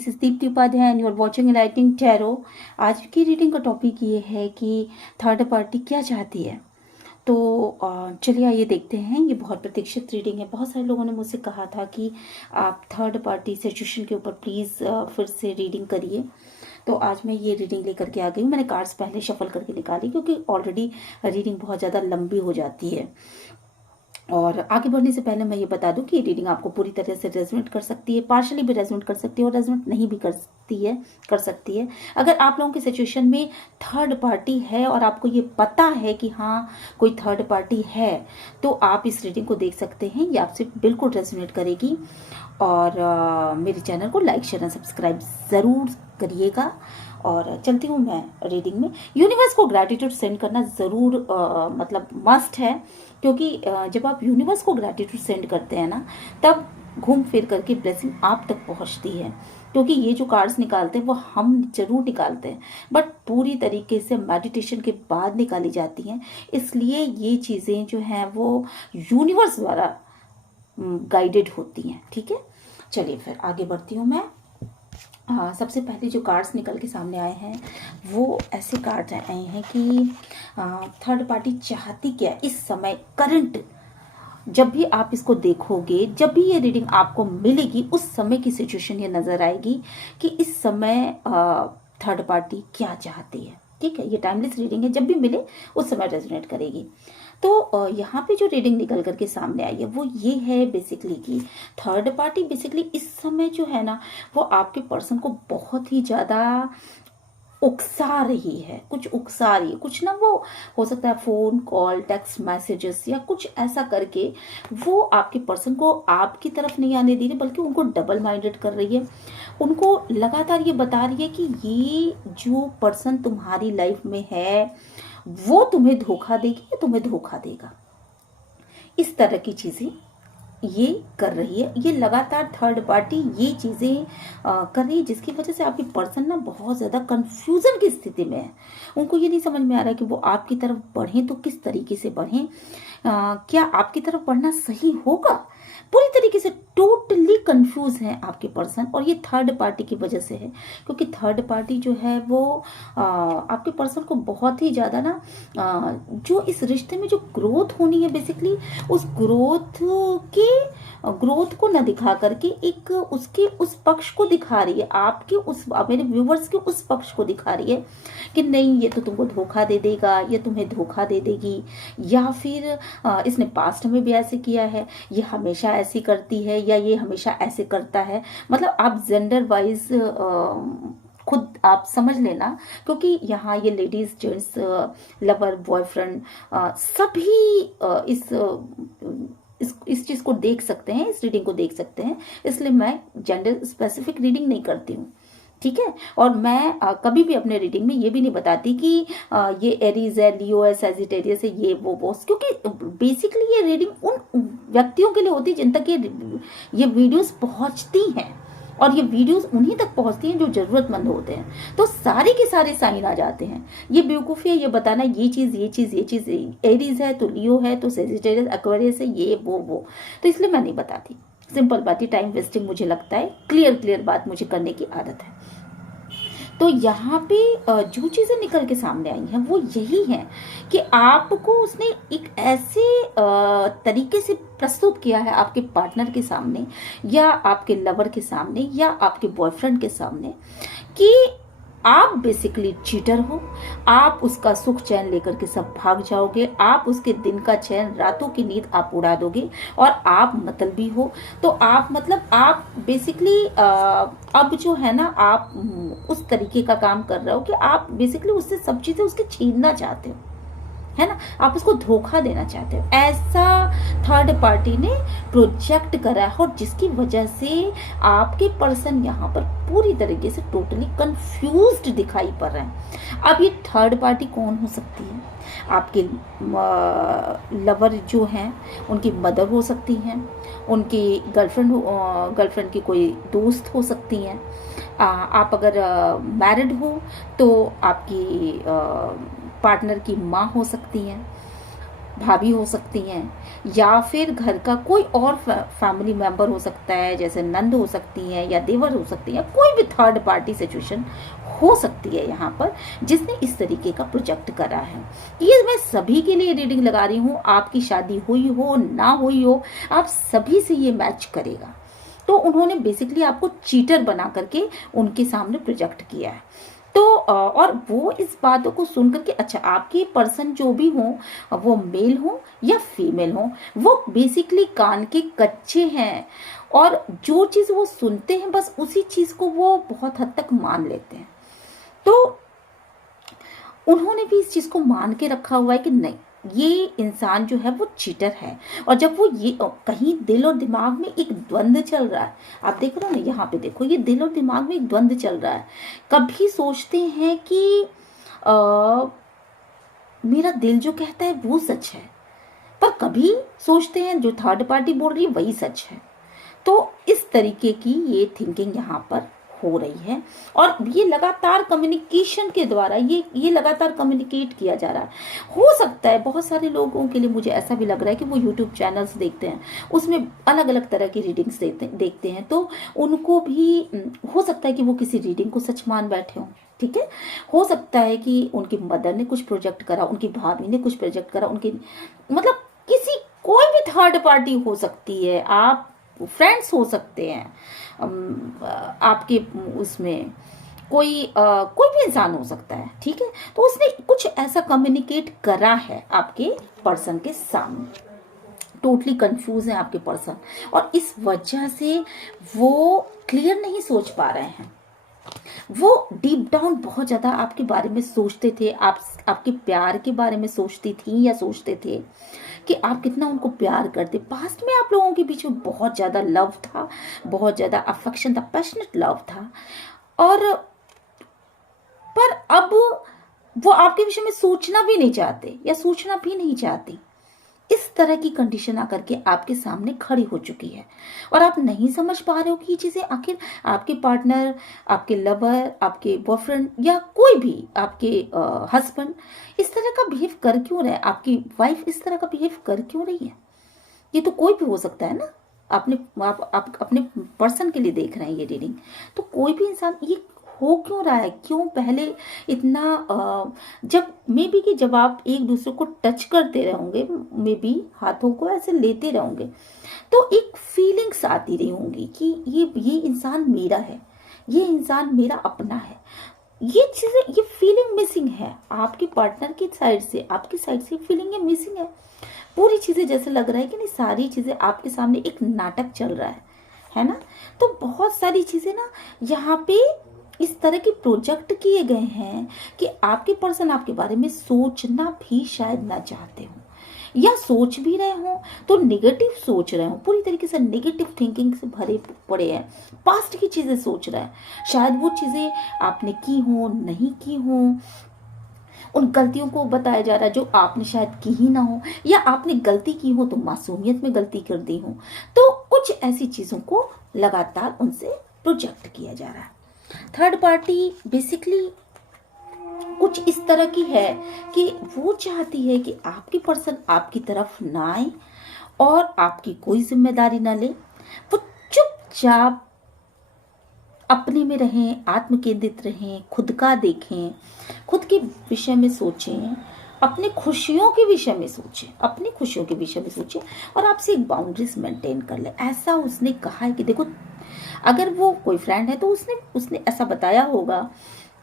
This is Deepti Upadhyay and you are watching enlightening tarot. आज की reading का टॉपिक ये है कि थर्ड पार्टी क्या चाहती है। तो चलिए आइए देखते हैं। ये बहुत प्रतीक्षित रीडिंग है। बहुत सारे लोगों ने मुझसे कहा था कि आप थर्ड पार्टी सिचुएशन के ऊपर प्लीज़ फिर से रीडिंग करिए। तो आज मैं ये रीडिंग लेकर के आ गई हूँ। मैंने कार्ड्स पहले शफल करके निकाली क्योंकि ऑलरेडी रीडिंग बहुत ज़्यादा लंबी हो जाती है। और आगे बढ़ने से पहले मैं ये बता दूं कि ये रीडिंग आपको पूरी तरह से रेजोनेट कर सकती है, पार्शली भी रेजोनेट कर सकती है और रेजोनेट नहीं भी कर सकती है। अगर आप लोगों की सिचुएशन में थर्ड पार्टी है और आपको ये पता है कि हाँ कोई थर्ड पार्टी है, तो आप इस रीडिंग को देख सकते हैं। ये आपसे बिल्कुल रेजोनेट करेगी। और मेरे चैनल को लाइक शेयर एंड सब्सक्राइब ज़रूर करिएगा। और चलती हूँ मैं रीडिंग में। यूनिवर्स को ग्रैटिट्यूड सेंड करना ज़रूर मतलब मस्ट है, क्योंकि जब आप यूनिवर्स को ग्रैटिट्यूड सेंड करते हैं ना, तब घूम फिर करके ब्लेसिंग आप तक पहुंचती है। क्योंकि ये जो कार्ड्स निकालते हैं वो हम जरूर निकालते हैं, बट पूरी तरीके से मेडिटेशन के बाद निकाली जाती हैं। इसलिए ये चीज़ें जो हैं वो यूनिवर्स द्वारा गाइडेड होती हैं। ठीक है, चलिए फिर आगे बढ़ती हूँ मैं। सबसे पहले जो कार्ड्स निकल के सामने आए हैं वो ऐसे कार्ड्स आए हैं कि थर्ड पार्टी चाहती क्या इस समय करंट। जब भी आप इसको देखोगे, जब भी ये रीडिंग आपको मिलेगी, उस समय की सिचुएशन ये नजर आएगी कि इस समय थर्ड पार्टी क्या चाहती है। ठीक है, ये टाइमलेस रीडिंग है, जब भी मिले उस समय रेजोनेट करेगी। तो यहाँ पे जो रीडिंग निकल करके सामने आई है वो ये है बेसिकली कि थर्ड पार्टी बेसिकली इस समय जो है ना, वो आपके पर्सन को बहुत ही ज़्यादा उकसा रही है। कुछ उकसा रही है, कुछ ना, वो हो सकता है फ़ोन कॉल, टेक्स्ट मैसेजेस या कुछ ऐसा करके वो आपके पर्सन को आपकी तरफ नहीं आने दे रही, बल्कि उनको डबल माइंडेड कर रही है। उनको लगातार ये बता रही है कि ये जो पर्सन तुम्हारी लाइफ में है वो तुम्हें धोखा देगी या तुम्हें धोखा देगा। इस तरह की चीज़ें ये कर रही है। ये लगातार थर्ड पार्टी ये चीज़ें कर रही है, जिसकी वजह से आपकी पर्सन ना बहुत ज़्यादा कंफ्यूजन की स्थिति में है। उनको ये नहीं समझ में आ रहा है कि वो आपकी तरफ बढ़ें तो किस तरीके से बढ़ें, क्या आपकी तरफ बढ़ना सही होगा। पूरी तरीके से टोटली कंफ्यूज है आपके पर्सन, और ये थर्ड पार्टी की वजह से है। क्योंकि थर्ड पार्टी जो है वो आपके पर्सन को बहुत ही ज़्यादा ना जो इस रिश्ते में जो ग्रोथ होनी है बेसिकली, उस ग्रोथ को न दिखा करके एक उसके उस पक्ष को दिखा रही है। आपके उस मेरे व्यूवर्स के उस पक्ष को दिखा रही है कि नहीं, ये तो तुमको धोखा दे देगा, ये तुम्हें धोखा दे देगी, या फिर इसने पास्ट में भी ऐसे किया है, ये हमेशा ऐसी करती है, या ये हमेशा ऐसे करता है। मतलब आप जेंडर वाइज खुद आप समझ लेना, क्योंकि यहाँ ये लेडीज जेंट्स लवर बॉयफ्रेंड सभी इस चीज़ को देख सकते हैं, इस रीडिंग को देख सकते हैं। इसलिए मैं जेंडर स्पेसिफिक रीडिंग नहीं करती हूँ। ठीक है, और मैं कभी भी अपने रीडिंग में ये भी नहीं बताती कि ये एरीज है, लियो है, सैजिटेरियस है, ये वो, क्योंकि बेसिकली ये रीडिंग उन व्यक्तियों के लिए होती है जिन तक ये वीडियोस पहुंचती हैं, और ये वीडियोस उन्हीं तक पहुंचती हैं जो ज़रूरतमंद होते हैं। तो सारे के सारे साइन आ जाते हैं। ये बेवकूफ़ी है ये बताना ये चीज़ एरीज है तो लियो है तो सैजिटेरियस एक्वेरियस है, ये वो। तो इसलिए मैं नहीं बताती। सिंपल बात है, टाइम वेस्टिंग मुझे लगता है, क्लियर बात मुझे करने की आदत है। तो यहाँ पे जो चीज़ें निकल के सामने आई हैं वो यही है कि आपको उसने एक ऐसे तरीके से प्रस्तुत किया है आपके पार्टनर के सामने, या आपके लवर के सामने, या आपके बॉयफ्रेंड के सामने, कि आप बेसिकली चीटर हो। आप उसका सुख चैन लेकर के सब भाग जाओगे, आप उसके दिन का चैन, रातों की नींद आप उड़ा दोगे, और आप मतलबी हो। तो आप मतलब आप बेसिकली अब जो है ना, आप उस तरीके का काम कर रहे हो कि आप बेसिकली उससे सब चीज़ें उसके छीनना चाहते हो, है ना, आप उसको धोखा देना चाहते हो। ऐसा थर्ड पार्टी ने प्रोजेक्ट करा है, और जिसकी वजह से आपके पर्सन यहाँ पर पूरी तरीके से टोटली कंफ्यूज्ड दिखाई पड़ रहे हैं। अब ये थर्ड पार्टी कौन हो सकती है? आपके लवर जो हैं उनकी मदर हो सकती हैं, उनकी गर्लफ्रेंड की कोई दोस्त हो सकती हैं। आप अगर मैरिड हो तो आपकी पार्टनर की माँ हो सकती हैं। भाभी हो सकती हैं, या फिर घर का कोई और फैमिली मेंबर हो सकता है, जैसे नंद हो सकती हैं या देवर हो सकती हैं, कोई भी थर्ड पार्टी सिचुएशन हो सकती है यहाँ पर जिसने इस तरीके का प्रोजेक्ट करा है। ये मैं सभी के लिए रीडिंग लगा रही हूँ, आपकी शादी हुई हो ना हुई हो, आप सभी से ये मैच करेगा। तो उन्होंने बेसिकली आपको चीटर बना करके उनके सामने प्रोजेक्ट किया है। तो और वो इस बातों को सुन करके, अच्छा आपके पर्सन जो भी हो वो मेल हो या फीमेल हो, वो बेसिकली कान के कच्चे हैं और जो चीज़ वो सुनते हैं बस उसी चीज़ को वो बहुत हद तक मान लेते हैं। तो उन्होंने भी इस चीज़ को मान के रखा हुआ है कि नहीं, ये इंसान जो है वो चीटर है। और जब वो ये कहीं दिल और दिमाग में एक द्वंद्व चल रहा है, आप देख रहे हो ना, यहाँ पे देखो ये दिल और दिमाग में एक द्वंद्व चल रहा है। कभी सोचते हैं कि मेरा दिल जो कहता है वो सच है, पर कभी सोचते हैं जो थर्ड पार्टी बोल रही है वही सच है। तो इस तरीके की ये थिंकिंग यहाँ पर हो रही है और ये लगातार कम्युनिकेशन के द्वारा ये लगातार कम्युनिकेट किया जा रहा है। हो सकता है बहुत सारे लोगों के लिए, मुझे ऐसा भी लग रहा है कि वो यूट्यूब चैनल्स देखते हैं, उसमें अलग अलग तरह की रीडिंग्स देखते हैं, तो उनको भी हो सकता है कि वो किसी रीडिंग को सच मान बैठे हों। ठीक है, हो सकता है कि उनकी मदर ने कुछ प्रोजेक्ट करा, उनकी भाभी ने कुछ प्रोजेक्ट करा, उनकी मतलब किसी कोई भी थर्ड पार्टी हो सकती है, आप फ्रेंड्स हो सकते हैं, आपके उसमें कोई भी इंसान हो सकता है। ठीक है, तो उसने कुछ ऐसा कम्युनिकेट करा है आपके पर्सन के सामने। टोटली कंफ्यूज है आपके पर्सन और इस वजह से वो क्लियर नहीं सोच पा रहे हैं। वो डीप डाउन बहुत ज़्यादा आपके बारे में सोचते थे, आपके प्यार के बारे में सोचती थी या सोचते थे कि आप कितना उनको प्यार करते। पास्ट में आप लोगों के बीच में बहुत ज़्यादा लव था, बहुत ज़्यादा अफेक्शन था, पैशनेट लव था, और पर अब वो आपके विषय में सोचना भी नहीं चाहते या सोचना भी नहीं चाहती। इस तरह की कंडीशन आकर के आपके सामने खड़ी हो चुकी है और आप नहीं समझ पा रहे हो कि ये चीज़ें आखिर आपके पार्टनर, आपके लवर, आपके बॉयफ्रेंड या कोई भी आपके हस्बैंड इस तरह का बिहेव कर क्यों रहे हैं, आपकी वाइफ इस तरह का बिहेव कर क्यों रही है। ये तो कोई भी हो सकता है ना, आप अपने पर्सन के लिए देख रहे हैं ये रीडिंग, तो कोई भी इंसान ये हो क्यों रहा है, क्यों पहले इतना जब मे बी कि जब आप एक दूसरे को टच करते रहोगे, मे बी हाथों को ऐसे लेते रहोगे, तो एक फीलिंग्स आती रही होंगी कि ये इंसान मेरा है, ये इंसान मेरा अपना है। ये चीज़ें, ये फीलिंग मिसिंग है आपके पार्टनर की साइड से, आपकी साइड से फीलिंग है मिसिंग है। पूरी चीज़ें जैसे लग रहा है कि नहीं, सारी चीज़ें आपके सामने एक नाटक चल रहा है ना। तो बहुत सारी चीज़ें ना यहाँ पे इस तरह के प्रोजेक्ट किए गए हैं कि आपके पर्सन आपके बारे में सोचना भी शायद ना चाहते हो, या सोच भी रहे हो तो नेगेटिव सोच रहे हो, पूरी तरीके से नेगेटिव थिंकिंग से भरे पड़े हैं, पास्ट की चीज़ें सोच रहे हैं। शायद वो चीज़ें आपने की हो, नहीं की हो, उन गलतियों को बताया जा रहा है जो आपने शायद की ही ना हो, या आपने गलती की हो तो मासूमियत में गलती कर दी हो। तो कुछ ऐसी चीज़ों को लगातार उनसे प्रोजेक्ट किया जा रहा है। थर्ड पार्टी बेसिकली कुछ इस तरह की है कि वो चाहती है कि आपकी पर्सन आपकी तरफ ना आए और आपकी कोई जिम्मेदारी ना ले, वो चुपचाप अपने में रहें, आत्म केंद्रित रहें, खुद का देखें, खुद के विषय में सोचें, अपने खुशियों के विषय में सोचें, अपनी खुशियों के विषय में सोचें और आपसे एक बाउंड्रीज मेंटेन कर ले। ऐसा उसने कहा है कि देखो, अगर वो कोई फ्रेंड है तो उसने ऐसा बताया होगा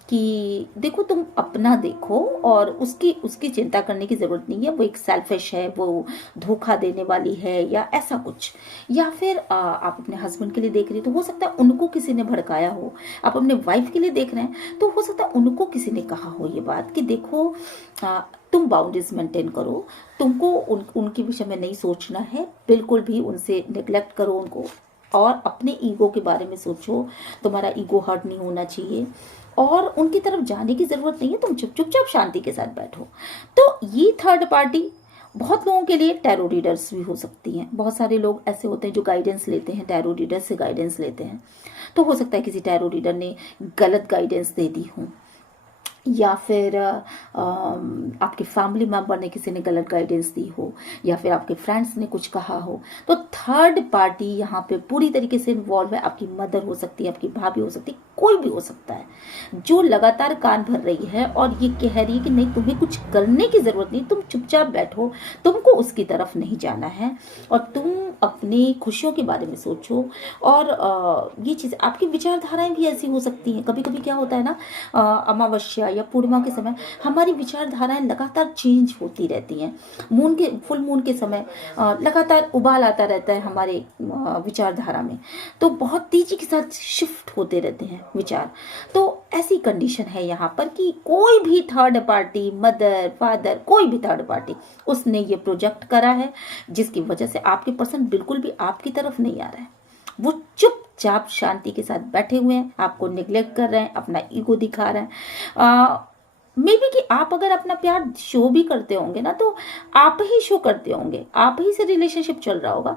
कि देखो तुम अपना देखो और उसकी चिंता करने की ज़रूरत नहीं है, वो एक सेल्फिश है, वो धोखा देने वाली है या ऐसा कुछ। या फिर आप अपने हस्बैंड के लिए देख रहे हो तो हो सकता है उनको किसी ने भड़काया हो, आप अपने वाइफ के लिए देख रहे हैं तो हो सकता है उनको किसी ने कहा हो ये बात कि देखो तुम बाउंड्रीज मेंटेन करो, तुमको उनके विषय में नहीं सोचना है, बिल्कुल भी उनसे निगलेक्ट करो उनको और अपने ईगो के बारे में सोचो, तुम्हारा ईगो हर्ट नहीं होना चाहिए और उनकी तरफ जाने की ज़रूरत नहीं है, तुम चुपचाप शांति के साथ बैठो। तो ये थर्ड पार्टी बहुत लोगों के लिए टैरो रीडर्स भी हो सकती हैं। बहुत सारे लोग ऐसे होते हैं जो गाइडेंस लेते हैं, टैरो रीडर से गाइडेंस लेते हैं, तो हो सकता है किसी टैरो रीडर ने गलत गाइडेंस दे दी हो या फिर आपके फैमिली मेंबर ने किसी ने गलत गाइडेंस दी हो, या फिर आपके फ्रेंड्स ने कुछ कहा हो, तो थर्ड पार्टी यहाँ पे पूरी तरीके से इन्वॉल्व है। आपकी मदर हो सकती है, आपकी भाभी हो सकती है, कोई भी हो सकता है, जो लगातार कान भर रही है और ये कह रही है कि नहीं, तुम्हें कुछ करने की जरूरत नहीं, तुम चुपचाप बैठो, तुमको उसकी तरफ नहीं जाना है और तुम अपनी खुशियों के बारे में सोचो। और ये चीज़, आपकी विचारधाराएं भी ऐसी हो सकती हैं। कभी कभी क्या होता है ना, अमावस्या या पूर्णिमा के समय हमारी विचारधाराएं लगातार चेंज होती रहती हैं। फुल मून के समय लगातार उबाल आता रहता है हमारे विचारधारा में, तो बहुत तेजी के साथ शिफ्ट होते रहते हैं विचार। तो ऐसी कंडीशन है यहाँ पर कि कोई भी थर्ड पार्टी, मदर, फादर, कोई भी थर्ड पार्टी, उसने ये प्रोजेक्ट करा है जिसकी वजह से आपके पर्सन बिल्कुल भी आपकी तरफ नहीं आ रहा है। वो चुपचाप शांति के साथ बैठे हुए हैं, आपको निग्लेक्ट कर रहे हैं, अपना ईगो दिखा रहे हैं। मे बी कि आप अगर अपना प्यार शो भी करते होंगे ना, तो आप ही शो करते होंगे, आप ही से रिलेशनशिप चल रहा होगा।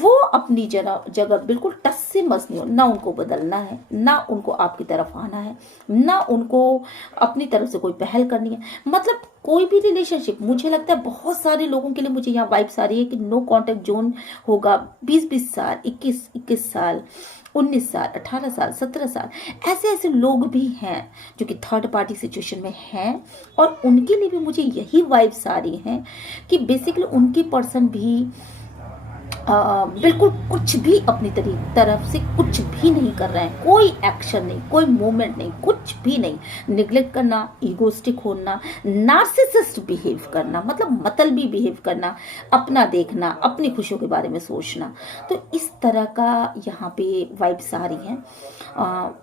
वो अपनी जगह बिल्कुल टस से मस नहीं हो, ना उनको बदलना है, ना उनको आपकी तरफ आना है, ना उनको अपनी तरफ से कोई पहल करनी है। मतलब कोई भी रिलेशनशिप, मुझे लगता है बहुत सारे लोगों के लिए मुझे यहाँ वाइब्स आ रही है कि नो कॉन्टेक्ट जोन होगा। 20-20 साल, 21-21 साल, 19 साल, 18 साल, 17 साल, ऐसे ऐसे लोग भी हैं जो कि थर्ड पार्टी सिचुएशन में हैं। और उनके लिए भी मुझे यही वाइब्स आ रही हैं कि बेसिकली उनकी पर्सन भी बिल्कुल कुछ भी अपनी तरफ से कुछ भी नहीं कर रहे हैं। कोई एक्शन नहीं, कोई मूवमेंट नहीं, कुछ भी नहीं। निग्लेक्ट करना, ईगोस्टिक होना, नार्सिसिस्ट बिहेव करना, मतलब मतलबी बिहेव करना, अपना देखना, अपनी खुशियों के बारे में सोचना। तो इस तरह का यहाँ पे वाइब्स आ रही हैं।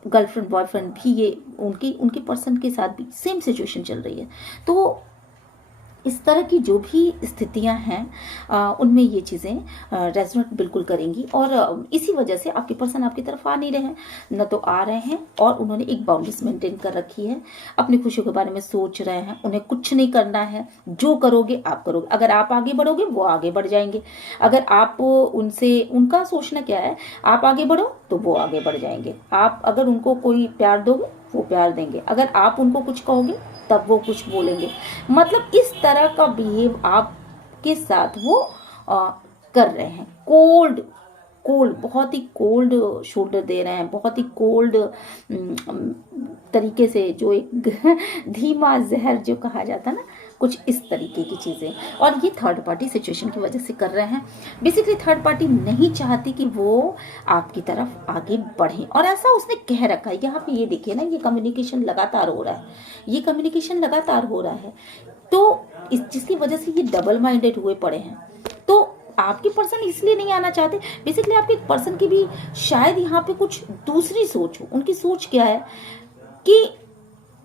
गर्लफ्रेंड बॉयफ्रेंड भी ये उनकी पर्सन के साथ भी सेम सिचुएशन चल रही है। तो इस तरह की जो भी स्थितियां हैं उनमें ये चीज़ें रेजोनेट बिल्कुल करेंगी। और इसी वजह से आपके पर्सन आपकी तरफ आ नहीं रहे हैं, न तो आ रहे हैं, और उन्होंने एक बाउंड्रीज मेंटेन कर रखी है, अपनी खुशियों के बारे में सोच रहे हैं। उन्हें कुछ नहीं करना है, जो करोगे आप करोगे। अगर आप आगे बढ़ोगे वो आगे बढ़ जाएंगे। अगर आप उनका सोचना क्या है, आप आगे बढ़ो तो वो आगे बढ़ जाएंगे। आप अगर उनको कोई प्यार दोगे वो प्यार देंगे, अगर आप उनको कुछ कहोगे तब वो कुछ बोलेंगे। मतलब इस तरह का बिहेव आपके साथ वो कर रहे हैं। कोल्ड बहुत ही कोल्ड शोल्डर दे रहे हैं, बहुत ही कोल्ड तरीके से, जो एक धीमा जहर जो कहा जाता है ना, कुछ इस तरीके की चीज़ें। और ये थर्ड पार्टी सिचुएशन की वजह से कर रहे हैं। बेसिकली थर्ड पार्टी नहीं चाहती कि वो आपकी तरफ आगे बढ़े, और ऐसा उसने कह रखा है। यहाँ पे ये देखिए ना, ये कम्युनिकेशन लगातार हो रहा है, ये कम्युनिकेशन लगातार हो रहा है। तो जिसकी वजह से ये डबल माइंडेड हुए पड़े हैं। तो आपके पर्सन इसलिए नहीं आना चाहते, बेसिकली आपके पर्सन की भी शायद यहाँ पे कुछ दूसरी सोच हो। उनकी सोच क्या है कि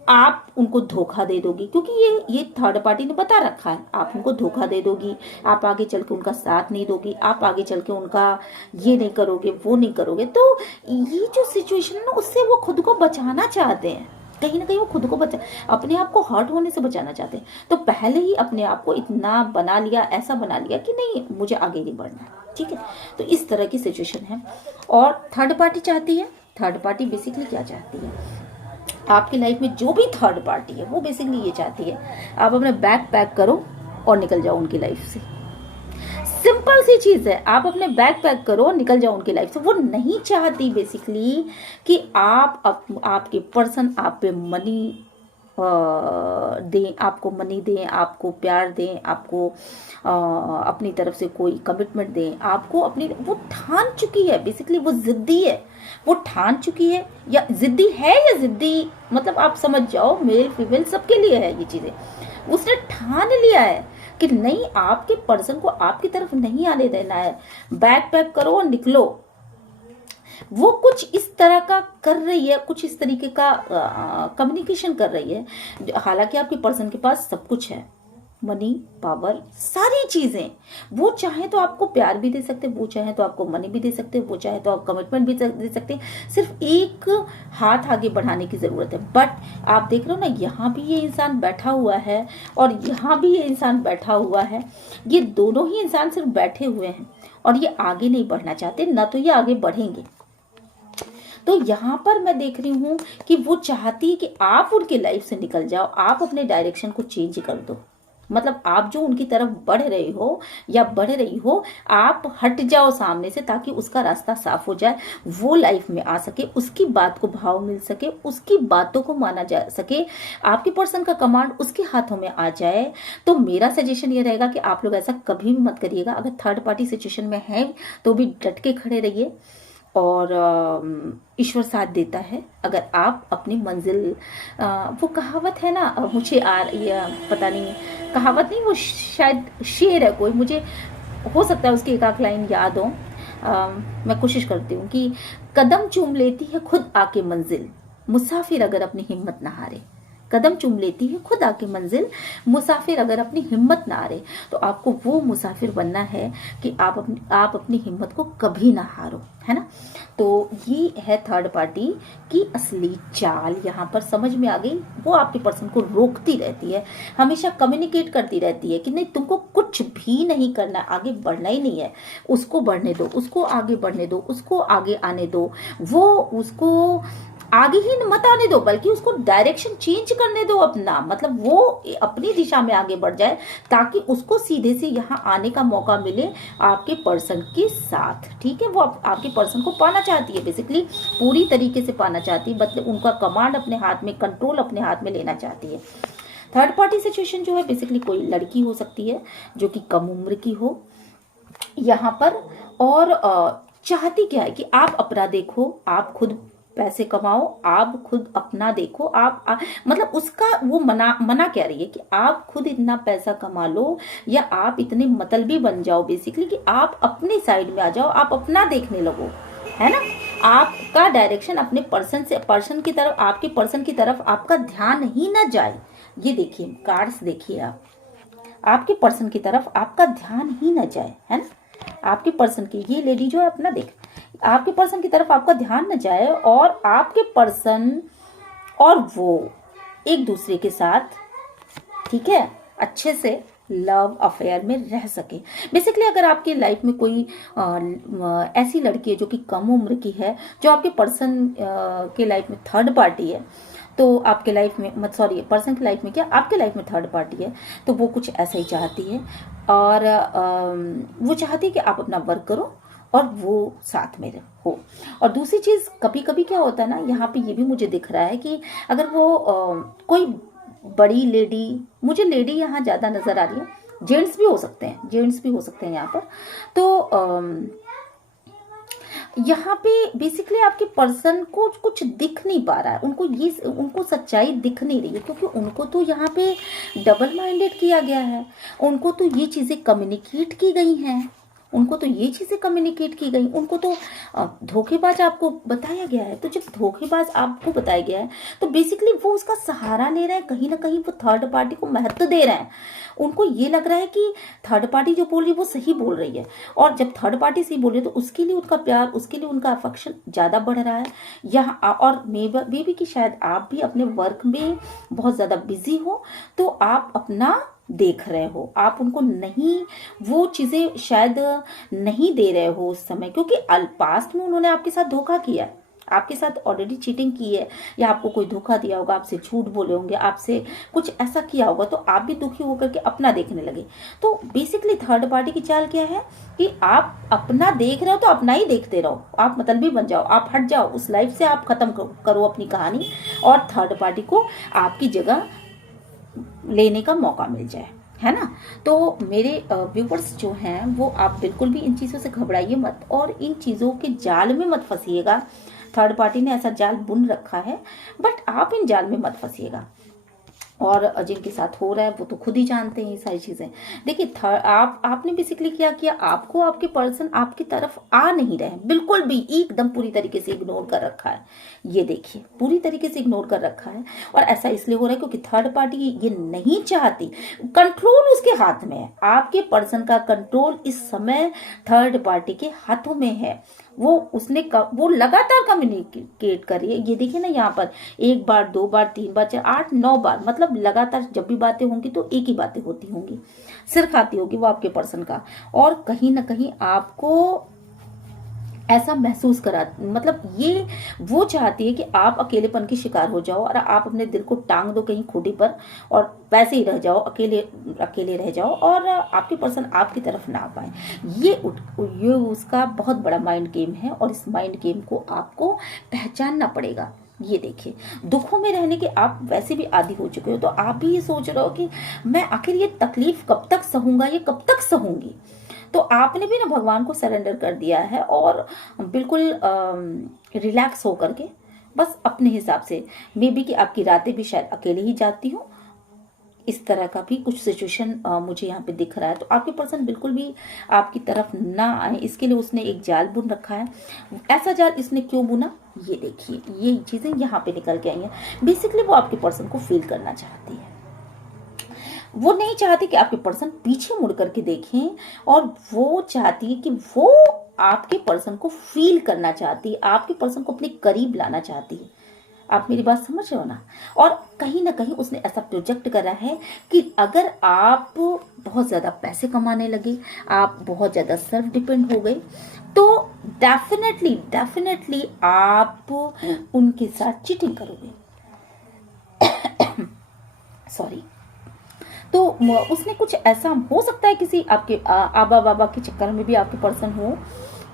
आप उनको धोखा दे दोगी, क्योंकि ये थर्ड पार्टी ने बता रखा है, आप उनको धोखा दे दोगी, आप आगे चल के उनका साथ नहीं दोगी, आप आगे चल के उनका ये नहीं करोगे, वो नहीं करोगे। तो ये जो सिचुएशन है ना, उससे वो खुद को बचाना चाहते हैं। कहीं ना कहीं वो खुद को अपने आप को हर्ट होने से बचाना चाहते हैं। तो पहले ही अपने आप को इतना बना लिया, ऐसा बना लिया कि नहीं, मुझे आगे नहीं बढ़ना, ठीक है। तो इस तरह की सिचुएशन है। और थर्ड पार्टी चाहती है, थर्ड पार्टी बेसिकली क्या चाहती है, आपकी लाइफ में जो भी थर्ड पार्टी है वो बेसिकली ये चाहती है, आप अपने बैग पैक करो और निकल जाओ उनकी लाइफ से। सिंपल सी चीज है, आप अपने बैग पैक करो और निकल जाओ उनकी लाइफ से। वो नहीं चाहती बेसिकली कि आपके पर्सन आप पे मनी दें, आपको मनी दें, आपको प्यार दें, आपको अपनी तरफ से कोई कमिटमेंट दें, आपको अपनी, वो ठान चुकी है बेसिकली, वो जिद्दी है, वो ठान चुकी है, या जिद्दी है या जिद्दी, मतलब आप समझ जाओ, मेल फीमेल सबके लिए है ये चीजें। उसने ठान लिया है कि नहीं, आपके पर्सन को आपकी तरफ नहीं आने देना है, बैग पैक करो और निकलो। वो कुछ इस तरह का कर रही है, कुछ इस तरीके का कम्युनिकेशन कर रही है। हालांकि आपके पर्सन के पास सब कुछ है, मनी, पावर, सारी चीजें। वो चाहे तो आपको प्यार भी दे सकते, वो चाहे तो आपको मनी भी दे सकते, वो चाहे तो आप कमिटमेंट भी दे सकते। सिर्फ एक हाथ आगे बढ़ाने की जरूरत है। बट आप देख रहे हो ना, यहाँ भी ये इंसान बैठा हुआ है और यहाँ भी ये इंसान बैठा हुआ है। ये दोनों ही इंसान सिर्फ बैठे हुए हैं और ये आगे नहीं बढ़ना चाहते, ना तो ये आगे बढ़ेंगे। तो यहाँ पर मैं देख रही हूँ कि वो चाहती है कि आप उनके लाइफ से निकल जाओ, आप अपने डायरेक्शन को चेंज कर दो। मतलब आप जो उनकी तरफ बढ़ रहे हो या बढ़ रही हो, आप हट जाओ सामने से, ताकि उसका रास्ता साफ हो जाए, वो लाइफ में आ सके, उसकी बात को भाव मिल सके, उसकी बातों को माना जा सके, आपके पर्सन का कमांड उसके हाथों में आ जाए। तो मेरा सजेशन ये रहेगा कि आप लोग ऐसा कभी भी मत करिएगा। अगर थर्ड पार्टी सिचुएशन में है तो भी डट के खड़े रहिए, और ईश्वर साथ देता है। अगर आप अपनी मंजिल, वो कहावत है ना, मुझे पता नहीं, कहावत नहीं, वो शायद शेर है कोई, मुझे हो सकता है उसकी एक आध लाइन याद हो। मैं कोशिश करती हूँ कि कदम चूम लेती है खुद आके मंजिल, मुसाफिर अगर अपनी हिम्मत ना हारे। कदम चूम लेती है खुद आके मंजिल, मुसाफिर अगर अपनी हिम्मत ना हारे। तो आपको वो मुसाफिर बनना है कि आप अपनी हिम्मत को कभी ना हारो, है ना। तो ये है थर्ड पार्टी की असली चाल, यहाँ पर समझ में आ गई। वो आपके पर्सन को रोकती रहती है, हमेशा कम्युनिकेट करती रहती है कि नहीं, तुमको कुछ भी नहीं करना, आगे बढ़ना ही नहीं है, उसको बढ़ने दो, उसको आगे बढ़ने दो, उसको आगे आने दो, वो उसको आगे ही मत आने दो, बल्कि उसको डायरेक्शन चेंज करने दो अपना, मतलब वो अपनी दिशा में आगे बढ़ जाए, ताकि उसको सीधे से यहाँ आने का मौका मिले आपके पर्सन के साथ। ठीक है, वो आपके पर्सन को पाना चाहती है, बेसिकली पूरी तरीके से पाना चाहती है, मतलब उनका कमांड अपने हाथ में, कंट्रोल अपने हाथ में लेना चाहती है। थर्ड पार्टी सिचुएशन जो है, बेसिकली कोई लड़की हो सकती है जो कि कम उम्र की हो यहाँ पर, और चाहती क्या है कि आप अपना देखो, आप खुद पैसे कमाओ, आप खुद अपना देखो, मतलब उसका वो मना कह रही है कि आप खुद इतना पैसा कमा लो, या आप इतने मतलबी बन जाओ, बेसिकली कि आप अपने साइड में आ जाओ, आप अपना देखने लगो, है ना। आपका डायरेक्शन अपने पर्सन की तरफ, आपके पर्सन की तरफ आपका ध्यान ही ना जाए। ये देखिए कार्ड्स देखिए, आपके पर्सन की तरफ आपका ध्यान ही ना जाए, है ना। आपके पर्सन की, ये लेडी जो है अपना देख, आपके पर्सन की तरफ आपका ध्यान न जाए, और आपके पर्सन और वो एक दूसरे के साथ, ठीक है, अच्छे से लव अफेयर में रह सके। बेसिकली अगर आपकी लाइफ में कोई ऐसी लड़की है जो कि कम उम्र की है, जो आपके पर्सन के लाइफ में थर्ड पार्टी है, तो आपके लाइफ में, सॉरी, पर्सन की लाइफ में क्या, आपके लाइफ में थर्ड पार्टी है, तो वो कुछ ऐसा ही चाहती है, और वो चाहती है कि आप अपना वर्क करो और वो साथ में हो। और दूसरी चीज़, कभी कभी क्या होता है ना, यहाँ पे ये भी मुझे दिख रहा है कि अगर वो कोई बड़ी लेडी, मुझे लेडी यहाँ ज़्यादा नज़र आ रही है, जेंट्स भी हो सकते हैं, यहाँ पर। तो यहाँ पे बेसिकली आपके पर्सन को कुछ दिख नहीं पा रहा है, उनको सच्चाई दिख नहीं रही है, क्योंकि उनको तो यहाँ पे डबल माइंडेड किया गया है, उनको तो ये चीज़ें कम्युनिकेट की गई हैं, उनको तो धोखेबाज आपको बताया गया है। तो जब धोखेबाज आपको बताया गया है, तो बेसिकली वो उसका सहारा ले रहे हैं, कहीं ना कहीं वो थर्ड पार्टी को महत्व दे रहे हैं। उनको ये लग रहा है कि थर्ड पार्टी जो बोल रही है वो सही बोल रही है, और जब थर्ड पार्टी सही बोल रही है तो उसके लिए उनका प्यार, उसके लिए उनका अफेक्शन ज़्यादा बढ़ रहा है यहाँ। और मे बी कि शायद आप भी अपने वर्क में बहुत ज़्यादा बिजी हो, तो आप अपना देख रहे हो, आप उनको नहीं, वो चीज़ें शायद नहीं दे रहे हो उस समय, क्योंकि पास्ट में उन्होंने आपके साथ धोखा किया है, आपके साथ ऑलरेडी चीटिंग की है, या आपको कोई धोखा दिया होगा, आपसे झूठ बोले होंगे, आपसे कुछ ऐसा किया होगा, तो आप भी दुखी होकर के अपना देखने लगे। तो बेसिकली थर्ड पार्टी की चाल क्या है कि आप अपना देख रहे हो तो अपना ही देखते रहो, आप मतलबी बन जाओ, आप हट जाओ उस लाइफ से, आप खत्म करो अपनी कहानी, और थर्ड पार्टी को आपकी जगह लेने का मौका मिल जाए, है ना। तो मेरे व्यूवर्स जो हैं, वो आप बिल्कुल भी इन चीज़ों से घबराइए मत, और इन चीज़ों के जाल में मत फंसिएगा। थर्ड पार्टी ने ऐसा जाल बुन रखा है, बट आप इन जाल में मत फंसिएगा, और जिनके साथ हो रहा है वो तो खुद ही जानते हैं ये सारी चीज़ें। देखिए, आपने बेसिकली क्या किया, आपको आपके पर्सन आपकी तरफ आ नहीं रहे, बिल्कुल भी, एकदम पूरी तरीके से इग्नोर कर रखा है। ये देखिए, पूरी तरीके से इग्नोर कर रखा है, और ऐसा इसलिए हो रहा है क्योंकि थर्ड पार्टी ये नहीं चाहती, कंट्रोल उसके हाथ में है, आपके पर्सन का कंट्रोल इस समय थर्ड पार्टी के हाथों में है। वो लगातार कम्युनिकेट कर रही है। ये देखिए ना, यहाँ पर 1 बार, 2 बार, 3 बार, 4, 8, 9 बार, मतलब लगातार जब भी बातें होंगी तो एक ही बातें होती होंगी, सिर खाती होगी वो आपके पर्सन का, और कहीं ना कहीं आपको ऐसा महसूस करा, मतलब ये वो चाहती है कि आप अकेलेपन की शिकार हो जाओ और आप अपने दिल को टांग दो कहीं खूंटी पर और वैसे ही रह जाओ, अकेले अकेले रह जाओ और आपकी पर्सन आपकी तरफ ना आ पाए। ये उसका बहुत बड़ा माइंड गेम है और इस माइंड गेम को आपको पहचानना पड़ेगा। ये देखिए, दुखों में रहने के आप वैसे भी आदी हो चुके हो, तो आप भी ये सोच रहे हो कि मैं आखिर ये तकलीफ कब तक सहूंगा, ये कब तक सहूंगी। तो आपने भी ना भगवान को सरेंडर कर दिया है और बिल्कुल रिलैक्स होकर के बस अपने हिसाब से, मे बी कि आपकी रातें भी शायद अकेले ही जाती हो, इस तरह का भी कुछ सिचुएशन मुझे यहाँ पे दिख रहा है। तो आपके पर्सन बिल्कुल भी आपकी तरफ ना आए, इसके लिए उसने एक जाल बुन रखा है। ऐसा जाल इसने क्यों बुना, ये देखिए, ये चीजें यहाँ पे निकल के आई हैं। बेसिकली वो आपके पर्सन को फील करना चाहती है, वो नहीं चाहती कि आपके पर्सन पीछे मुड़ करके देखें, और वो चाहती है कि वो आपके पर्सन को फील करना चाहती है, आपके पर्सन को अपने करीब लाना चाहती है। आप मेरी बात समझ रहे हो ना। और कहीं ना कहीं उसने ऐसा प्रोजेक्ट करा है कि अगर आप बहुत ज़्यादा पैसे कमाने लगे, आप बहुत ज़्यादा सेल्फ डिपेंड हो गए, तो डेफिनेटली आप उनके साथ चीटिंग करोगे। सॉरी। तो उसने कुछ ऐसा, हो सकता है किसी आपके आबा बाबा के चक्कर में भी आपके पर्सन हो,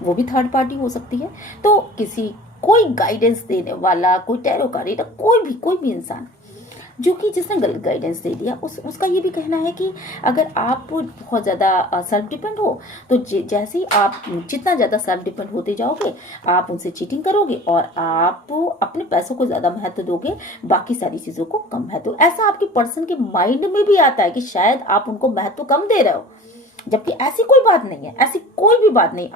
वो भी थर्ड पार्टी हो सकती है। तो किसी कोई गाइडेंस देने वाला, कोई टैरो का रीडर, कोई भी इंसान जो कि जिसने गलत गाइडेंस दे दिया, उसका ये भी कहना है कि अगर आप बहुत ज़्यादा सेल्फ डिपेंड हो, तो जैसे ही आप जितना ज़्यादा सेल्फ डिपेंड होते जाओगे, आप उनसे चीटिंग करोगे और आप अपने पैसों को ज़्यादा महत्व दोगे, बाकी सारी चीज़ों को कम महत्व। ऐसा आपके पर्सन के माइंड में भी आता है कि शायद आप उनको महत्व कम दे रहे हो, जबकि ऐसी कोई बात नहीं है, ऐसी कोई भी बात नहीं।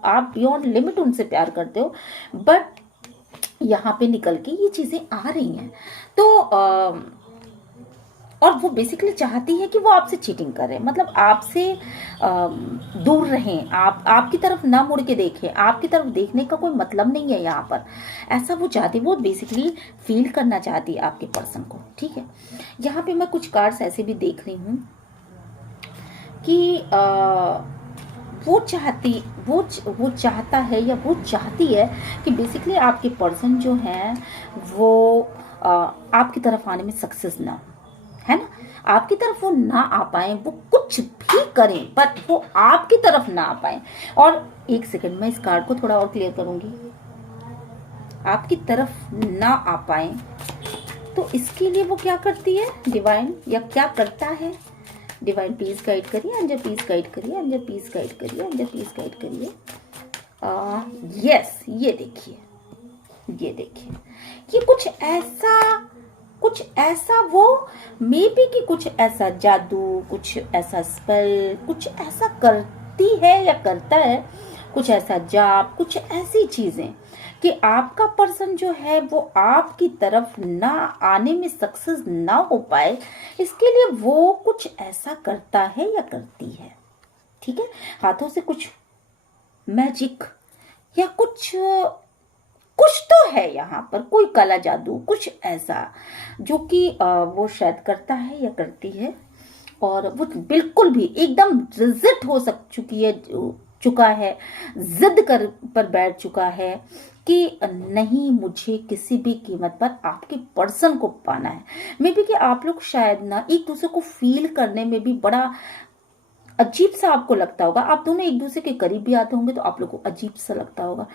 आप बियॉन्ड लिमिट उनसे प्यार करते हो, बट यहाँ पे निकल के ये चीजें आ रही हैं। तो और वो बेसिकली चाहती है कि वो आपसे चीटिंग करे, मतलब आपसे दूर रहें, आपकी तरफ ना मुड़ के देखें, आपकी तरफ देखने का कोई मतलब नहीं है यहाँ पर। ऐसा वो चाहती, वो बेसिकली फील करना चाहती है आपके पर्सन को। ठीक है, यहाँ पे मैं कुछ कार्ड्स ऐसे भी देख रही हूँ कि वो चाहता है या वो चाहती है कि बेसिकली आपके पर्सन जो है वो आपकी तरफ आने में सक्सेस ना हो, है ना। आपकी तरफ वो ना आ पाए, वो कुछ भी करें बट वो आपकी तरफ ना आ पाए। और एक सेकंड, मैं इस कार्ड को थोड़ा और क्लियर करूंगी। आपकी तरफ ना आ पाए तो इसके लिए वो क्या करती है डिवाइन, या क्या करता है डिवाइन? प्लीज गाइड करिए, अंजर प्लीज गाइड करिए, अंजर प्लीज गाइड करिए, अंजर प्लीज गाइड करिए। यस, ये देखिए, ये कुछ ऐसा वो मे बी कि कुछ ऐसा जादू, कुछ ऐसा स्पेल, कुछ ऐसा करती है या करता है, कुछ ऐसा जाप, कुछ ऐसी चीजें कि आपका पर्सन जो है वो आपकी तरफ ना आने में सक्सेस ना हो पाए, इसके लिए वो कुछ ऐसा करता है या करती है। ठीक है, हाथों से कुछ मैजिक या कुछ तो है यहाँ पर, कोई काला जादू, कुछ ऐसा जो कि वो शायद करता है या करती है। और वो बिल्कुल भी एकदम रिजिट हो चुका है, जिद पर बैठ चुका है कि नहीं, मुझे किसी भी कीमत पर आपके पर्सन को पाना है। मे बी कि आप लोग शायद ना एक दूसरे को फील करने में भी बड़ा अजीब सा आपको लगता होगा। आप दोनों एक दूसरे के करीब भी आते होंगे तो आप लोग को अजीब सा लगता होगा,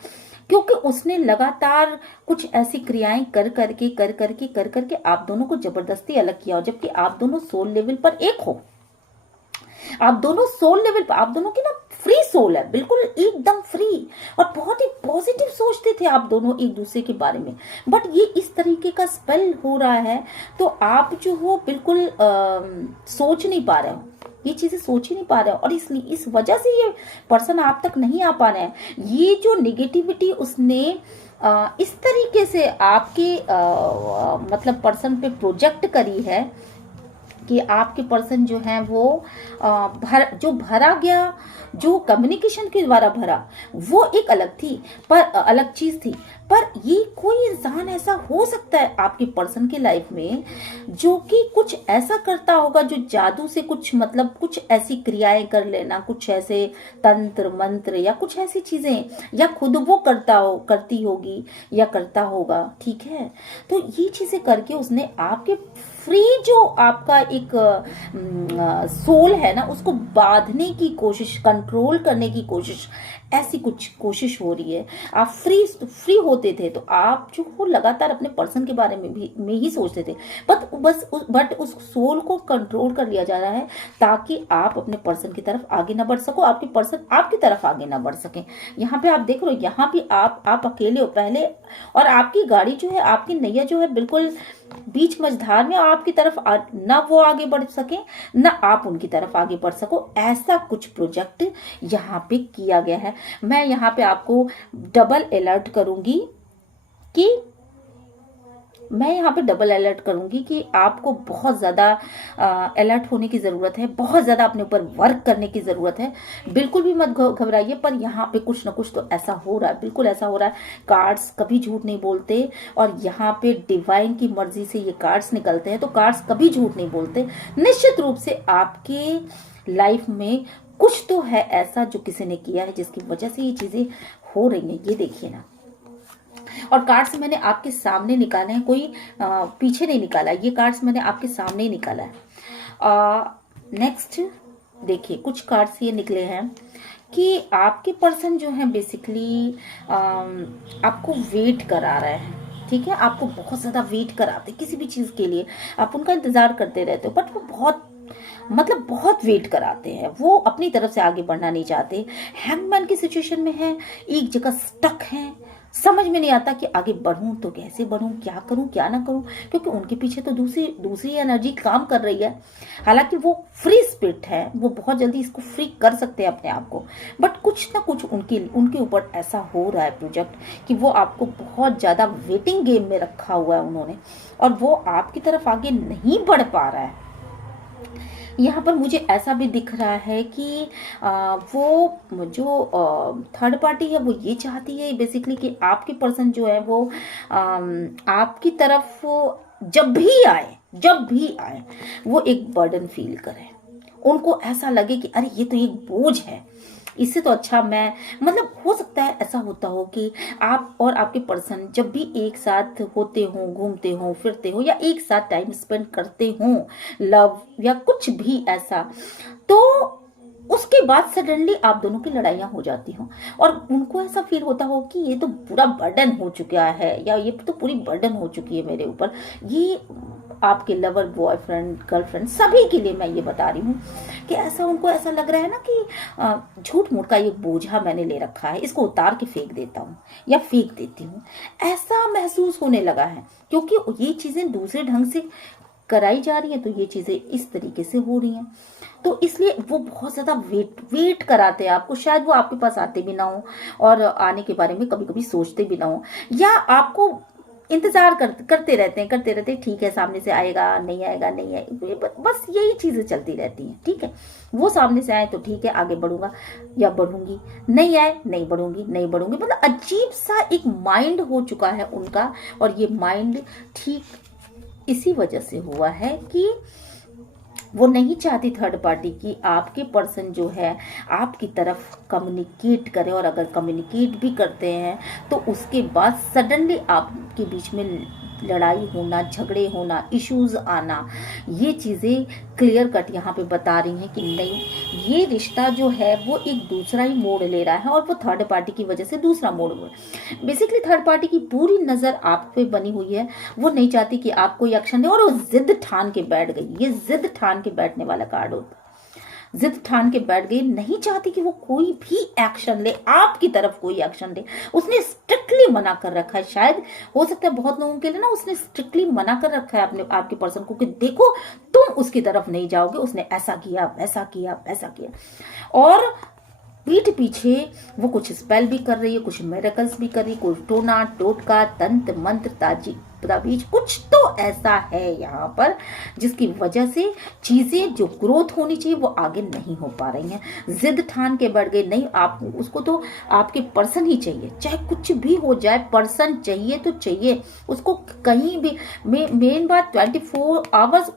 क्योंकि उसने लगातार कुछ ऐसी क्रियाएं कर करके आप दोनों को जबरदस्ती अलग किया हो, जबकि आप दोनों सोल लेवल पर एक हो। आप दोनों सोल लेवल पर, आप दोनों की ना फ्री सोल है, बिल्कुल एकदम फ्री, और बहुत ही पॉजिटिव सोचते थे आप दोनों एक दूसरे के बारे में। बट ये इस तरीके का स्पेल हो रहा है तो आप जो हो बिल्कुल सोच नहीं पा रहे हो, ये चीजें सोच ही नहीं पा रहे हो, और इसलिए इस वजह से ये पर्सन आप तक नहीं आ पा रहे हैं। ये जो नेगेटिविटी उसने इस तरीके से आपके मतलब पर्सन पे प्रोजेक्ट करी है कि आपके पर्सन जो है वो भरा गया, जो कम्युनिकेशन के द्वारा भरा, वो एक अलग चीज थी, पर ये कोई इंसान ऐसा हो सकता है आपके पर्सन की लाइफ में जो कि कुछ ऐसा करता होगा, जो जादू से कुछ मतलब कुछ ऐसी क्रियाएं कर लेना, कुछ ऐसे तंत्र मंत्र या कुछ ऐसी चीजें, या खुद वो करती होगी या करता होगा, ठीक है। तो ये चीजें करके उसने आपके फ्री जो आपका एक सोल है ना, उसको बांधने की कोशिश, कंट्रोल करने की कोशिश, ऐसी कुछ कोशिश हो रही है। आप फ्री होते थे तो आप जो हो लगातार अपने पर्सन के बारे में ही सोचते थे, बट उस सोल को कंट्रोल कर लिया जा रहा है ताकि आप अपने पर्सन की तरफ आगे ना बढ़ सको, आपके पर्सन आपकी तरफ आगे ना बढ़ सके। यहाँ पे आप देख रहे हो, यहाँ भी आप अकेले हो पहले, और आपकी गाड़ी जो है, आपकी नैया जो है बिल्कुल बीच मझधार में, आपकी तरफ ना वो आगे बढ़ सके ना आप उनकी तरफ आगे बढ़ सको, ऐसा कुछ प्रोजेक्ट यहाँ पे किया गया है। मैं यहाँ पे आपको डबल अलर्ट करूंगी कि आपको बहुत ज़्यादा अलर्ट होने की ज़रूरत है, बहुत ज़्यादा अपने ऊपर वर्क करने की ज़रूरत है। बिल्कुल भी मत घबराइए, पर यहाँ पे कुछ ना कुछ तो ऐसा हो रहा है, बिल्कुल ऐसा हो रहा है। कार्ड्स कभी झूठ नहीं बोलते, और यहाँ पे डिवाइन की मर्जी से ये कार्ड्स निकलते हैं, तो कार्ड्स कभी झूठ नहीं बोलते। निश्चित रूप से आपके लाइफ में कुछ तो है ऐसा जो किसी ने किया है, जिसकी वजह से ये चीज़ें हो रही हैं। ये देखिए ना, और कार्ड्स मैंने आपके सामने निकाले हैं, कोई पीछे नहीं निकाला, ये कार्ड्स मैंने आपके सामने ही निकाला है। नेक्स्ट देखिए, कुछ कार्ड्स ये निकले हैं कि आपके पर्सन जो है बेसिकली आपको वेट करा रहे हैं, ठीक है। आपको बहुत ज़्यादा वेट कराते किसी भी चीज़ के लिए, आप उनका इंतज़ार करते रहते हो, बट वो बहुत वेट कराते हैं, वो अपनी तरफ से आगे बढ़ना नहीं चाहते। हैंगमैन की सिचुएशन में है, एक जगह स्टक है, समझ में नहीं आता कि आगे बढ़ूं तो कैसे बढ़ूं, क्या करूं क्या ना करूं, क्योंकि उनके पीछे तो दूसरी एनर्जी काम कर रही है। हालांकि वो फ्री स्पिरिट है, वो बहुत जल्दी इसको फ्री कर सकते हैं अपने आप को, बट कुछ ना कुछ उनके ऊपर ऐसा हो रहा है प्रोजेक्ट कि वो आपको बहुत ज़्यादा वेटिंग गेम में रखा हुआ है उन्होंने, और वो आपकी तरफ आगे नहीं बढ़ पा रहा है। यहाँ पर मुझे ऐसा भी दिख रहा है कि वो जो थर्ड पार्टी है, वो ये चाहती है बेसिकली कि आपकी पर्सन जो है वो आपकी तरफ जब भी आए वो एक बर्डन फील करे, उनको ऐसा लगे कि अरे ये तो एक बोझ है, इससे तो अच्छा मैं, मतलब हो सकता है ऐसा होता हो कि आप और आपके पर्सन जब भी एक साथ होते हो, घूमते हो, फिरते हो, या एक साथ टाइम स्पेंड करते हो, लव या कुछ भी ऐसा, तो उसके बाद सडनली आप दोनों की लड़ाइयाँ हो जाती हो, और उनको ऐसा फील होता हो कि ये तो पूरा बर्डन हो चुका है, या ये तो पूरी बर्डन हो चुकी है मेरे ऊपर। ये आपके लवर, बॉयफ्रेंड, गर्लफ्रेंड, सभी के लिए मैं ये बता रही हूँ कि ऐसा उनको ऐसा लग रहा है ना कि झूठ मूठ का ये बोझा मैंने ले रखा है, इसको उतार के फेंक देता हूँ या फेंक देती हूँ, ऐसा महसूस होने लगा है, क्योंकि ये चीज़ें दूसरे ढंग से कराई जा रही है, तो ये चीज़ें इस तरीके से हो रही हैं, तो इसलिए वो बहुत ज़्यादा वेट कराते हैं आपको। शायद वो आपके पास आते भी ना हो, और आने के बारे में कभी कभी सोचते भी ना हो, या आपको इंतजार करते रहते हैं, ठीक है सामने से आएगा नहीं आएगा, बस यही चीज़ें चलती रहती हैं, ठीक है। वो सामने से आए तो ठीक है, आगे बढ़ूंगा या बढ़ूंगी, नहीं आए नहीं बढ़ूंगी, मतलब अजीब सा एक माइंड हो चुका है उनका, और ये माइंड ठीक इसी वजह से हुआ है कि वो नहीं चाहती थर्ड पार्टी की आपके पर्सन जो है आपकी तरफ कम्युनिकेट करे, और अगर कम्युनिकेट भी करते हैं तो उसके बाद सडनली आपके बीच में लड़ाई होना, झगड़े होना, इश्यूज आना, ये चीज़ें क्लियर कट यहाँ पे बता रही हैं कि नहीं, ये रिश्ता जो है वो एक दूसरा ही मोड़ ले रहा है, और वो थर्ड पार्टी की वजह से दूसरा मोड़। बेसिकली थर्ड पार्टी की पूरी नज़र आप पे बनी हुई है, वो नहीं चाहती कि आप कोई एक्शन ले, और वो जिद ठान के बैठ गई। ये जिद ठान के बैठने वाला कार्ड होता है, जिद ठान के बैठ गई, नहीं चाहती कि वो कोई भी एक्शन ले, आपकी तरफ कोई एक्शन ले। उसने स्ट्रिक्टली मना कर रखा है, शायद हो सकता है बहुत लोगों के लिए ना, उसने स्ट्रिक्टली मना कर रखा है अपने आपके पर्सन को कि देखो तुम उसकी तरफ नहीं जाओगे, उसने ऐसा किया वैसा किया वैसा किया, और पीठ पीछे वो कुछ स्पेल भी कर रही है, कुछ मिरेकल्स भी कर रही है, कुछ टोना टोटका, तंत्र मंत्र, बीज, कुछ तो ऐसा है यहाँ पर जिसकी वजह से चीजें जो ग्रोथ होनी चाहिए वो आगे नहीं हो पा रही हैं। जिद ठान के बढ़ गए, नहीं आप उसको तो आपके पर्सन ही चाहिए, चाहे कुछ भी हो जाए पर्सन चाहिए तो चाहिए उसको कहीं भी। मेन बात 24 आवर्स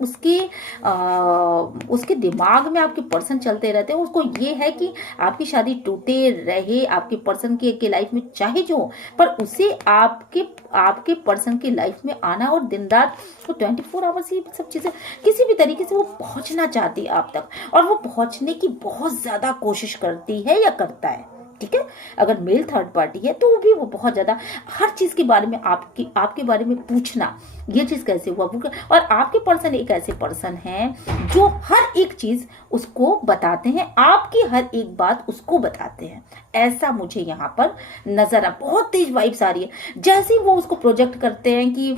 उसके दिमाग में आपके पर्सन चलते रहते हैं। उसको ये है कि आपकी शादी टूटे रहे, आपके पर्सन की लाइफ में चाहे जो हो, पर उसे आपके पर्सन की लाइफ में आना और दिन रात तो 24 आवर्स ही सब चीजें किसी भी तरीके से वो पहुंचना चाहती है आप तक, और वो पहुंचने की बहुत ज्यादा कोशिश करती है या करता है। ठीक है, अगर मेल थर्ड पार्टी है तो भी वो बहुत ज्यादा हर चीज के बारे में आपके बारे में पूछना, ये चीज कैसे हुआ, और आपके पर्सन एक ऐसे पर्सन हैं जो हर एक चीज उसको बताते हैं, आपकी हर एक बात उसको बताते हैं। ऐसा मुझे यहाँ पर नजर आ, बहुत तेज वाइब्स आ रही है। जैसे ही वो उसको प्रोजेक्ट करते हैं कि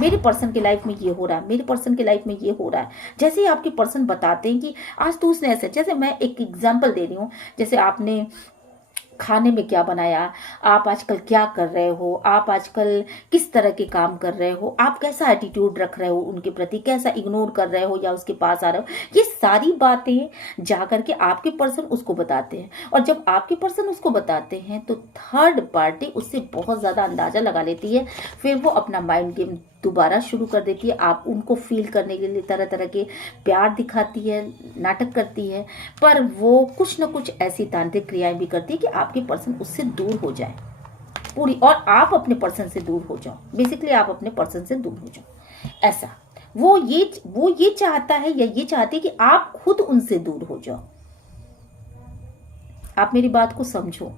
मेरे पर्सन की लाइफ में ये हो रहा है, मेरे पर्सन की लाइफ में ये हो रहा है, जैसे ही आपके पर्सन बताते हैं कि आज तो उसने ऐसे, जैसे मैं एक एग्जाम्पल दे रही हूँ, जैसे आपने खाने में क्या बनाया, आप आजकल क्या कर रहे हो, आप आजकल किस तरह के काम कर रहे हो, आप कैसा एटीट्यूड रख रहे हो उनके प्रति, कैसा इग्नोर कर रहे हो या उसके पास आ रहे हो, ये सारी बातें जाकर के आपके पर्सन उसको बताते हैं। और जब आपके पर्सन उसको बताते हैं तो थर्ड पार्टी उससे बहुत ज्यादा अंदाजा लगा लेती है, फिर वो अपना माइंड गेम दोबारा शुरू कर देती है। आप उनको फील करने के लिए तरह तरह के प्यार दिखाती है, नाटक करती है, पर वो कुछ न कुछ ऐसी तांत्रिक क्रियाएं भी करती है कि आपके पर्सन उससे दूर हो जाए पूरी, और आप अपने पर्सन से दूर हो जाओ। बेसिकली आप अपने पर्सन से दूर हो जाओ, ऐसा वो ये चाहता है या ये चाहती है कि आप खुद उनसे दूर हो जाओ। आप मेरी बात को समझो,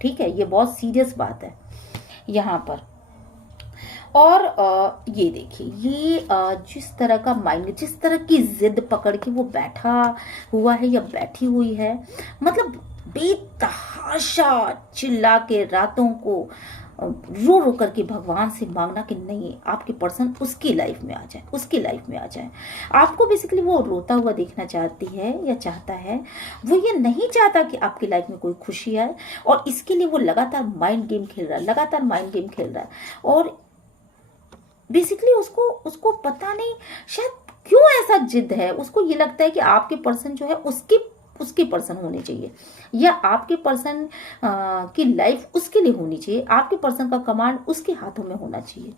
ठीक है, ये बहुत सीरियस बात है यहाँ पर। और ये देखिए, ये जिस तरह का माइंड, जिस तरह की जिद पकड़ के वो बैठा हुआ है या बैठी हुई है, मतलब बेतहाशा चिल्ला के रातों को रो रो करके भगवान से मांगना कि नहीं आपके पर्सन उसकी लाइफ में आ जाए, उसकी लाइफ में आ जाए। आपको बेसिकली वो रोता हुआ देखना चाहती है या चाहता है, वो ये नहीं चाहता कि आपकी लाइफ में कोई खुशी आए, और इसके लिए वो लगातार माइंड गेम खेल रहा है, लगातार माइंड गेम खेल रहा है। और बेसिकली उसको पता नहीं शायद क्यों ऐसा जिद है, उसको ये लगता है कि आपके पर्सन जो है उसके पर्सन होने चाहिए, या आपके पर्सन की लाइफ उसके लिए होनी चाहिए, आपके पर्सन का कमांड उसके हाथों में होना चाहिए।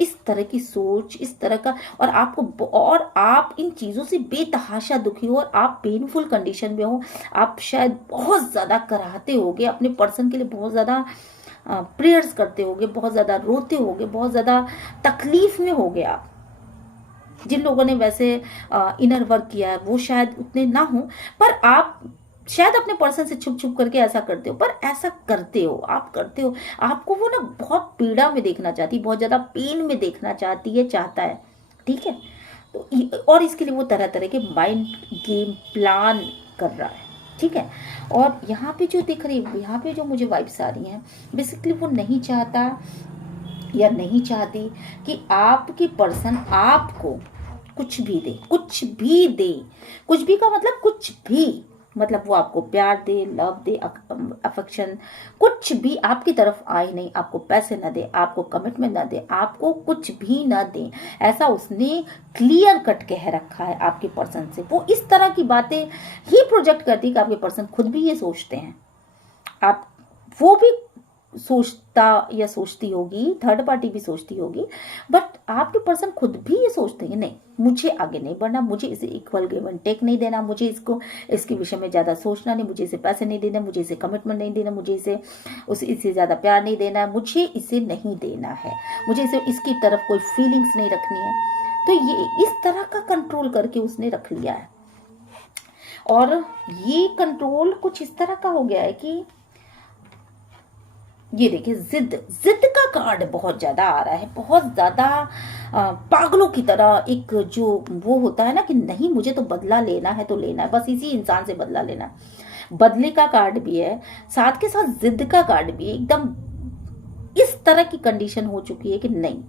इस तरह की सोच, इस तरह का, और आप इन चीज़ों से बेतहाशा दुखी हो, और आप पेनफुल कंडीशन में हो, आप शायद बहुत ज़्यादा कराहते होगे अपने पर्सन के लिए, बहुत ज़्यादा प्रेयर्स करते होगे, बहुत ज़्यादा रोते होगे, बहुत ज़्यादा तकलीफ में होगे आप। जिन लोगों ने वैसे इनर वर्क किया है वो शायद उतने ना हो, पर आप शायद अपने पर्सन से छुप छुप करके ऐसा करते हो, पर ऐसा करते हो, आप करते हो। आपको वो ना बहुत पीड़ा में देखना चाहती है, बहुत ज़्यादा पेन में देखना चाहती है, चाहता है, ठीक है। तो और इसके लिए वो तरह तरह के माइंड गेम प्लान कर रहा है, ठीक है। और यहाँ पे जो दिख रही है, यहाँ पे जो मुझे वाइब्स आ रही हैं, बेसिकली वो नहीं चाहता या नहीं चाहती कि आपके पर्सन आपको कुछ भी दे, कुछ भी दे, कुछ भी का मतलब कुछ भी, मतलब वो आपको प्यार दे, लव दे, अफेक्शन, कुछ भी आपकी तरफ आए नहीं, आपको पैसे ना दे, आपको कमिटमेंट ना दे, आपको कुछ भी ना दे, ऐसा उसने क्लियर कट कह रखा है आपके पर्सन से। वो इस तरह की बातें ही प्रोजेक्ट करती है कि आपके पर्सन खुद भी ये सोचते हैं, आप वो भी सोचता या सोचती होगी, थर्ड पार्टी भी सोचती होगी, बट आपके पर्सन खुद भी ये सोचते हैं नहीं मुझे आगे नहीं बढ़ना, मुझे इसे इक्वल गिव एंड टेक नहीं देना, मुझे इसके विषय में ज़्यादा सोचना नहीं, मुझे इसे पैसे नहीं देना, मुझे इसे कमिटमेंट नहीं देना, मुझे इसे ज़्यादा प्यार नहीं देना, मुझे इसे नहीं देना है, मुझे इसे इसकी तरफ कोई फीलिंग्स नहीं रखनी है। तो ये इस तरह का कंट्रोल करके उसने रख लिया है, और ये कंट्रोल कुछ इस तरह का हो गया है कि ये देखिए, जिद का कार्ड बहुत ज्यादा आ रहा है, बहुत ज्यादा पागलों की तरह। एक जो वो होता है ना कि नहीं मुझे तो बदला लेना है तो लेना है, बस इसी इंसान से बदला लेना है। बदले का कार्ड भी है, साथ के साथ जिद का कार्ड भी है। एकदम इस तरह की कंडीशन हो चुकी है कि नहीं,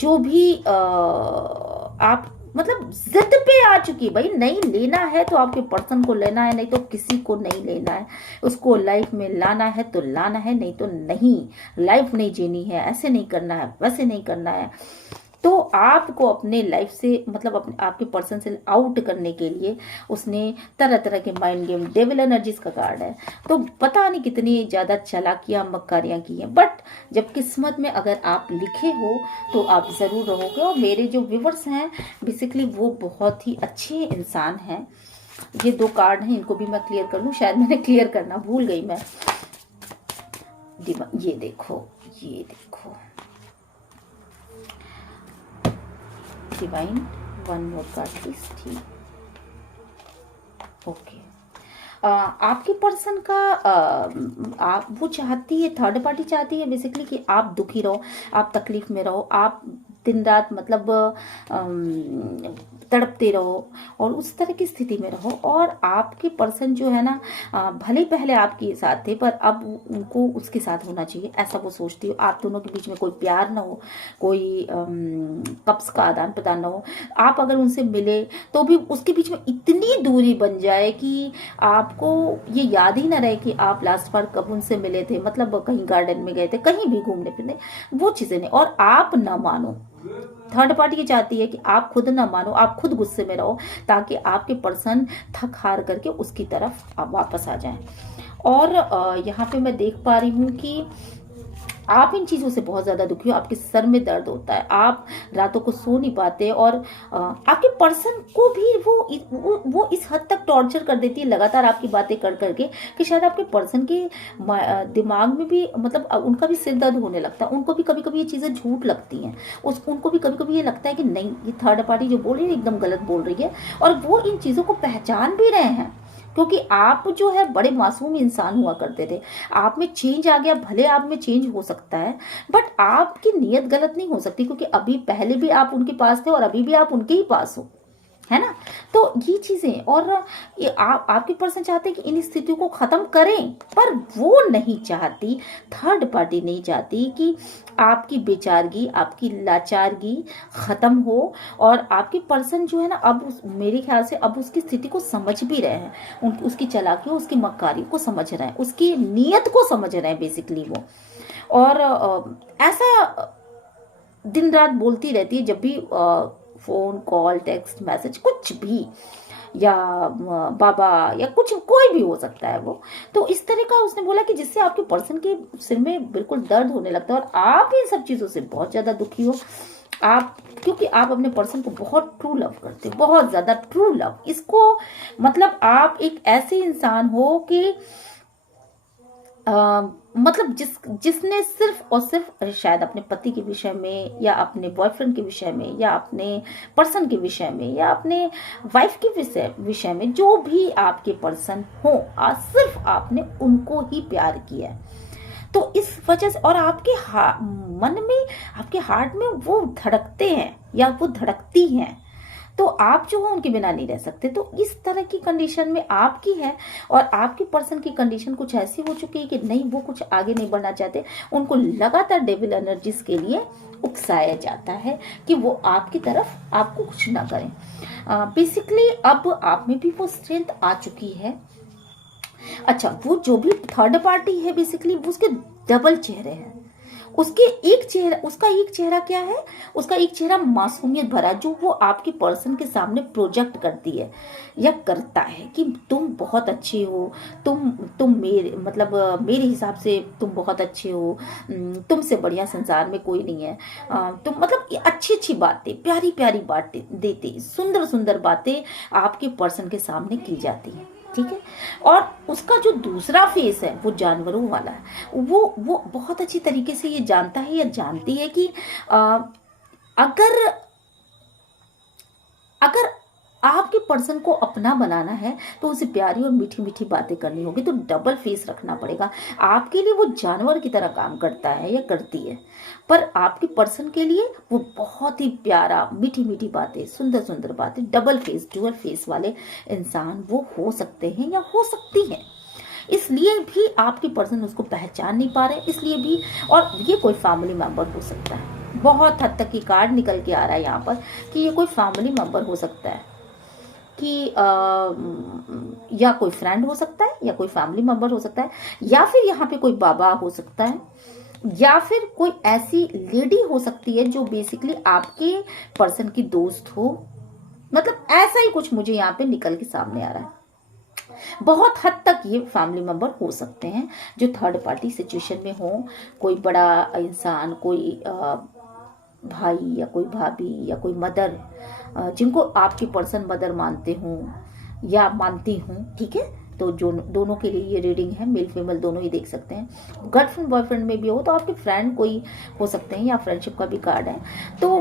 जो भी आप मतलब जिद पे आ चुकी, भाई नहीं लेना है तो आपके पर्सन को लेना है, नहीं तो किसी को नहीं लेना है। उसको लाइफ में लाना है तो लाना है, नहीं तो नहीं। लाइफ नहीं जीनी है, ऐसे नहीं करना है, वैसे नहीं करना है। तो आपको अपने लाइफ से मतलब अपने आपके पर्सन से आउट करने के लिए उसने तरह तरह के माइंड गेम, डेविल एनर्जीज का कार्ड है, तो पता नहीं कितनी ज़्यादा चालाकियाँ मक्कारियाँ की हैं। बट जब किस्मत में अगर आप लिखे हो तो आप ज़रूर रहोगे। और मेरे जो व्यूवर्स हैं बेसिकली वो बहुत ही अच्छे इंसान हैं। ये 2 कार्ड हैं, इनको भी मैं क्लियर कर लूँ, शायद मैंने क्लियर करना भूल गई मैं। ये देखो, ये देखो डिवाइन, 1 मोर कार्ड प्लीज। ठीक, ओके। आपके पर्सन का आप वो चाहती है, थर्ड पार्टी चाहती है बेसिकली कि आप दुखी रहो, आप तकलीफ में रहो, आप दिन रात मतलब तड़पते रहो और उस तरह की स्थिति में रहो। और आपके पर्सन जो है ना, भले पहले आपके साथ थे पर अब उनको उसके साथ होना चाहिए, ऐसा वो सोचती हो। आप दोनों के बीच में कोई प्यार ना हो, कोई कप्स का आदान प्रदान ना हो। आप अगर उनसे मिले तो भी उसके बीच में इतनी दूरी बन जाए कि आपको ये याद ही ना रहे कि आप लास्ट बार कब उनसे मिले थे, मतलब कहीं गार्डन में गए थे, कहीं भी घूमने फिरने, वो चीजें नहीं। और आप ना मानो, थर्ड पार्टी ये चाहती है कि आप खुद ना मानो, आप खुद गुस्से में रहो, ताकि आपके पर्सन थक हार करके उसकी तरफ आप वापस आ जाएं। और यहाँ पे मैं देख पा रही हूँ कि आप इन चीज़ों से बहुत ज़्यादा दुखी हो, आपके सर में दर्द होता है, आप रातों को सो नहीं पाते। और आपके पर्सन को भी वो इस हद तक टॉर्चर कर देती है लगातार आपकी बातें कर करके कि शायद आपके पर्सन के दिमाग में भी मतलब उनका भी सिर दर्द होने लगता है। उनको भी कभी कभी ये चीज़ें झूठ लगती हैं, उनको भी कभी कभी ये लगता है कि नहीं, ये थर्ड पार्टी जो बोल रही है एकदम गलत बोल रही है। और वो इन चीज़ों को पहचान भी रहे हैं, क्योंकि आप जो है बड़े मासूम इंसान हुआ करते थे। आप में चेंज आ गया, भले आप में चेंज हो सकता है बट आपकी नीयत गलत नहीं हो सकती, क्योंकि अभी पहले भी आप उनके पास थे और अभी भी आप उनके ही पास हो, है ना। तो ये चीजें, और ये आपके पर्सन चाहते हैं कि इन स्थितियों को खत्म करें, पर वो नहीं चाहती, थर्ड पार्टी नहीं चाहती कि आपकी बेचारगी, आपकी लाचारगी खत्म हो। और आपके पर्सन जो है ना, अब मेरे ख्याल से अब उसकी स्थिति को समझ भी रहे हैं, उसकी चालाकी, उसकी मक्कारी को समझ रहे हैं, उसकी नीयत को समझ रहे हैं बेसिकली वो। और ऐसा दिन रात बोलती रहती है, जब भी फोन कॉल टेक्स्ट मैसेज कुछ भी, या बाबा या कुछ कोई भी हो सकता है वो। तो इस तरह का उसने बोला कि जिससे आपके पर्सन के सिर में बिल्कुल दर्द होने लगता है और आप इन सब चीज़ों से बहुत ज़्यादा दुखी हो। आप, क्योंकि आप अपने पर्सन को बहुत ट्रू लव करते हो, बहुत ज़्यादा ट्रू लव। इसको मतलब आप एक ऐसे इंसान हो कि मतलब जिसने सिर्फ और सिर्फ शायद अपने पति के विषय में, या अपने बॉयफ्रेंड के विषय में, या अपने पर्सन के विषय में, या अपने वाइफ के विषय में, जो भी आपके पर्सन हो, सिर्फ आपने उनको ही प्यार किया है। तो इस वजह से, और आपके मन में, आपके हार्ट में वो धड़कते हैं या वो धड़कती हैं, तो आप जो हो उनके बिना नहीं रह सकते। तो इस तरह की कंडीशन में आपकी है। और आपके पर्सन की कंडीशन कुछ ऐसी हो चुकी है कि नहीं, वो कुछ आगे नहीं बढ़ना चाहते, उनको लगातार डेविल एनर्जीज के लिए उकसाया जाता है कि वो आपकी तरफ आपको कुछ ना करें। बेसिकली अब आप में भी वो स्ट्रेंथ आ चुकी है। अच्छा, वो जो भी थर्ड पार्टी है बेसिकली उसके डबल चेहरे हैं। उसका एक चेहरा क्या है, उसका एक चेहरा मासूमियत भरा, जो वो आपके पर्सन के सामने प्रोजेक्ट करती है या करता है कि तुम बहुत अच्छे हो, तुम मेरे मतलब मेरे हिसाब से तुम बहुत अच्छे हो, तुमसे बढ़िया संसार में कोई नहीं है। तुम मतलब अच्छी अच्छी बातें, प्यारी प्यारी बातें देते, सुंदर सुंदर बातें आपके पर्सन के सामने की जाती हैं, ठीक है। और उसका जो दूसरा फेस है वो जानवरों वाला है। वो बहुत अच्छी तरीके से ये जानता है या जानती है कि अगर आपके पर्सन को अपना बनाना है तो उसे प्यारी और मीठी मीठी बातें करनी होगी, तो डबल फेस रखना पड़ेगा। आपके लिए वो जानवर की तरह काम करता है या करती है, पर आपके पर्सन के लिए वो बहुत ही प्यारा, मीठी मीठी बातें, सुंदर सुंदर बातें, डबल फेस, डुअल फेस वाले इंसान वो हो सकते हैं या हो सकती हैं। इसलिए भी आपके पर्सन उसको पहचान नहीं पा रहे, इसलिए भी। और ये कोई फैमिली मेंबर हो सकता है, बहुत हद तक की कार्ड निकल के आ रहा है यहाँ पर कि ये कोई फैमिली मेंबर हो सकता है, कि या कोई फ्रेंड हो सकता है, या कोई फैमिली मेंबर हो सकता है, या फिर यहाँ पे कोई बाबा हो सकता है, या फिर कोई ऐसी लेडी हो सकती है जो बेसिकली आपके पर्सन की दोस्त हो। मतलब ऐसा ही कुछ मुझे यहाँ पे निकल के सामने आ रहा है। बहुत हद तक ये फैमिली मेंबर हो सकते हैं जो थर्ड पार्टी सिचुएशन में हो। कोई बड़ा इंसान, कोई भाई या कोई भाभी या कोई मदर, जिनको आपकी पर्सन मदर मानते हों या मानती हूँ, ठीक है। तो जो दोनों के लिए ये रीडिंग है, मेल फीमेल दोनों ही देख सकते हैं। गर्लफ्रेंड बॉयफ्रेंड में भी हो तो आपके फ्रेंड कोई हो सकते हैं, या फ्रेंडशिप का भी कार्ड है, तो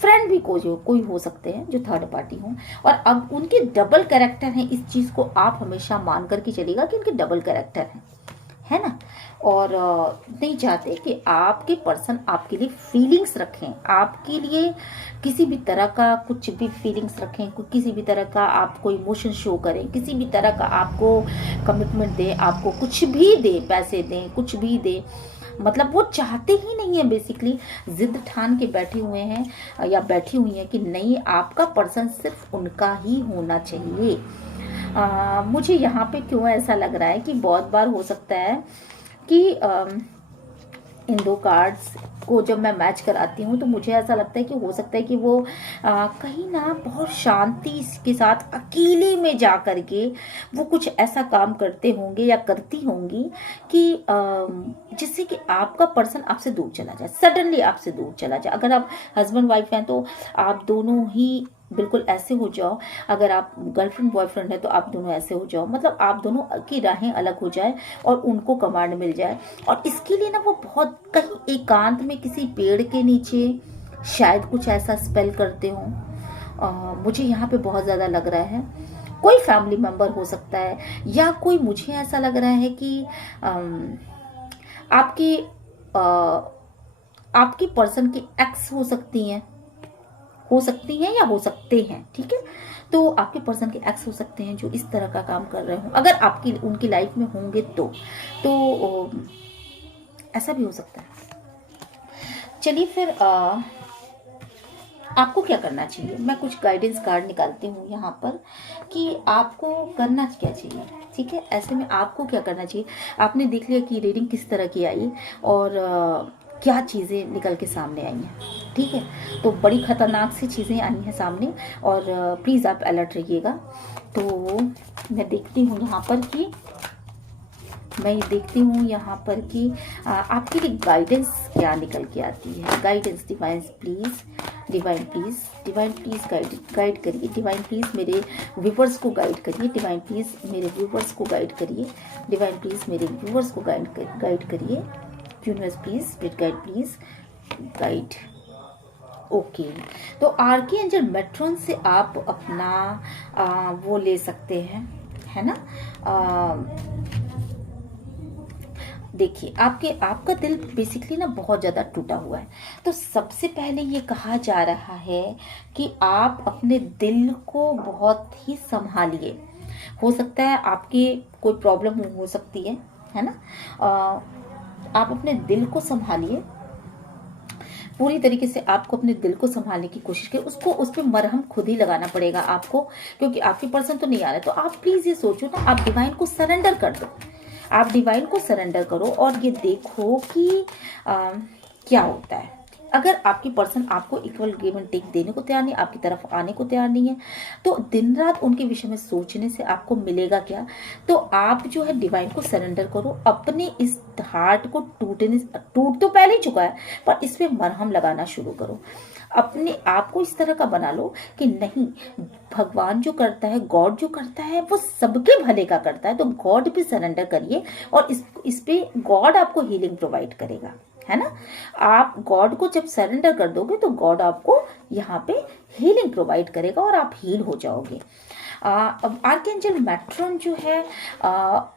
फ्रेंड भी कोई हो सकते हैं जो थर्ड पार्टी हों। और अब उनके डबल कैरेक्टर हैं, इस चीज़ को आप हमेशा मान करके चलेगा कि उनके डबल कैरेक्टर हैं, है ना। और नहीं चाहते कि आपके पर्सन आपके लिए फीलिंग्स रखें, आपके लिए किसी भी तरह का कुछ भी फीलिंग्स रखें, किसी भी तरह का आपको इमोशन शो करें, किसी भी तरह का आपको कमिटमेंट दें, आपको कुछ भी दे, पैसे दें, कुछ भी दे। मतलब वो चाहते ही नहीं है, बेसिकली जिद ठान के बैठे हुए हैं या बैठी हुई हैं कि नहीं, आपका पर्सन सिर्फ उनका ही होना चाहिए। मुझे यहाँ पे क्यों ऐसा लग रहा है कि बहुत बार हो सकता है कि इन दो कार्ड्स को जब मैं मैच कराती हूँ तो मुझे ऐसा लगता है कि हो सकता है कि वो कहीं ना बहुत शांति के साथ अकेले में जा कर के वो कुछ ऐसा काम करते होंगे या करती होंगी कि जिससे कि आपका पर्सन आपसे दूर चला जाए, सडनली आपसे दूर चला जाए। अगर आप हस्बैंड वाइफ हैं तो आप दोनों ही बिल्कुल ऐसे हो जाओ, अगर आप गर्लफ्रेंड बॉयफ्रेंड है तो आप दोनों ऐसे हो जाओ, मतलब आप दोनों की राहें अलग हो जाए और उनको कमांड मिल जाए। और इसके लिए ना वो बहुत कहीं एकांत में किसी पेड़ के नीचे शायद कुछ ऐसा स्पेल करते हो। मुझे यहाँ पे बहुत ज़्यादा लग रहा है कोई फैमिली मेंबर हो सकता है, या कोई, मुझे ऐसा लग रहा है कि आपकी पर्सन की एक्स हो सकती हैं, या हो सकते हैं, ठीक है। तो आपके पर्सन के एक्स हो सकते हैं जो इस तरह का काम कर रहे हो, अगर आपकी उनकी लाइफ में होंगे तो ऐसा भी हो सकता है। चलिए फिर आपको क्या करना चाहिए, मैं कुछ गाइडेंस कार्ड निकालती हूँ यहाँ पर कि आपको करना क्या चाहिए, ठीक है। ऐसे में आपको क्या करना चाहिए। आपने देख लिया कि रीडिंग किस तरह की आई और क्या चीज़ें निकल के सामने आई हैं, ठीक है। तो बड़ी खतरनाक सी चीज़ें आई हैं सामने, और प्लीज़ आप अलर्ट रहिएगा। तो मैं देखती हूँ यहाँ पर कि आपके लिए गाइडेंस क्या निकल के आती है। Guidance divine please, divine please guide करिए। डिवाइन प्लीज़ मेरे व्यूवर्स को गाइड करिए। डिवाइन प्लीज़ मेरे व्यूवर्स को गाइड करिए। डिवाइन प्लीज़ मेरे व्यूवर्स को गाइड करिए। Universe please, spirit guide please guide. Okay, तो आर्कएंजल मेट्रॉन से आप अपना वो ले सकते हैं, है ना। देखिए आपका दिल बेसिकली ना बहुत ज़्यादा टूटा हुआ है। तो सबसे पहले ये कहा जा रहा है कि आप अपने दिल को बहुत ही संभालिए। हो सकता है आपकी कोई प्रॉब्लम हो सकती है ना। आप अपने दिल को संभालिए पूरी तरीके से। आपको अपने दिल को संभालने की कोशिश करें, उसको उस पर मरहम खुद ही लगाना पड़ेगा आपको, क्योंकि आपकी पर्सन तो नहीं आ रहा है। तो आप प्लीज़ ये सोचो ना, आप डिवाइन को सरेंडर कर दो। आप डिवाइन को सरेंडर करो और ये देखो कि क्या होता है। अगर आपकी पर्सन आपको इक्वल गिव एंड टेक देने को तैयार नहीं, आपकी तरफ आने को तैयार नहीं है, तो दिन रात उनके विषय में सोचने से आपको मिलेगा क्या। तो आप जो है डिवाइन को सरेंडर करो, अपने इस हार्ट को टूट तो पहले ही चुका है, पर इस पे मरहम लगाना शुरू करो। अपने आप को इस तरह का बना लो कि नहीं, भगवान जो करता है, गॉड जो करता है, वो सबके भले का करता है। तो गॉड पे सरेंडर करिए और इस पे गॉड आपको हीलिंग प्रोवाइड करेगा, है ना। आप गॉड को जब सरेंडर कर दोगे तो गॉड आपको यहाँ पे हीलिंग प्रोवाइड करेगा और आप हील हो जाओगे। अब आर्कएंजल मैट्रॉन जो है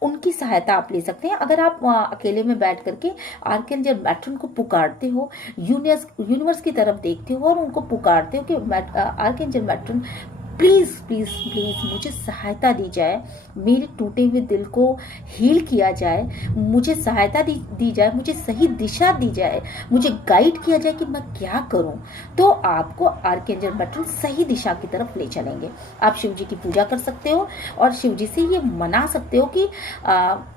उनकी सहायता आप ले सकते हैं। अगर आप अकेले में बैठ करके आर्कएंजल मैट्रॉन को पुकारते हो, यूनिवर्स की तरफ देखते हो और उनको पुकारते हो कि archangel matron please please please मुझे सहायता दी जाए, मेरे टूटे हुए दिल को हील किया जाए, मुझे सहायता दी जाए, मुझे सही दिशा दी जाए, मुझे गाइड किया जाए कि मैं क्या करूं। तो आपको आर्कएंजल मेटालियल सही दिशा की तरफ ले चलेंगे। आप शिव जी की पूजा कर सकते हो और शिव जी से ये मना सकते हो कि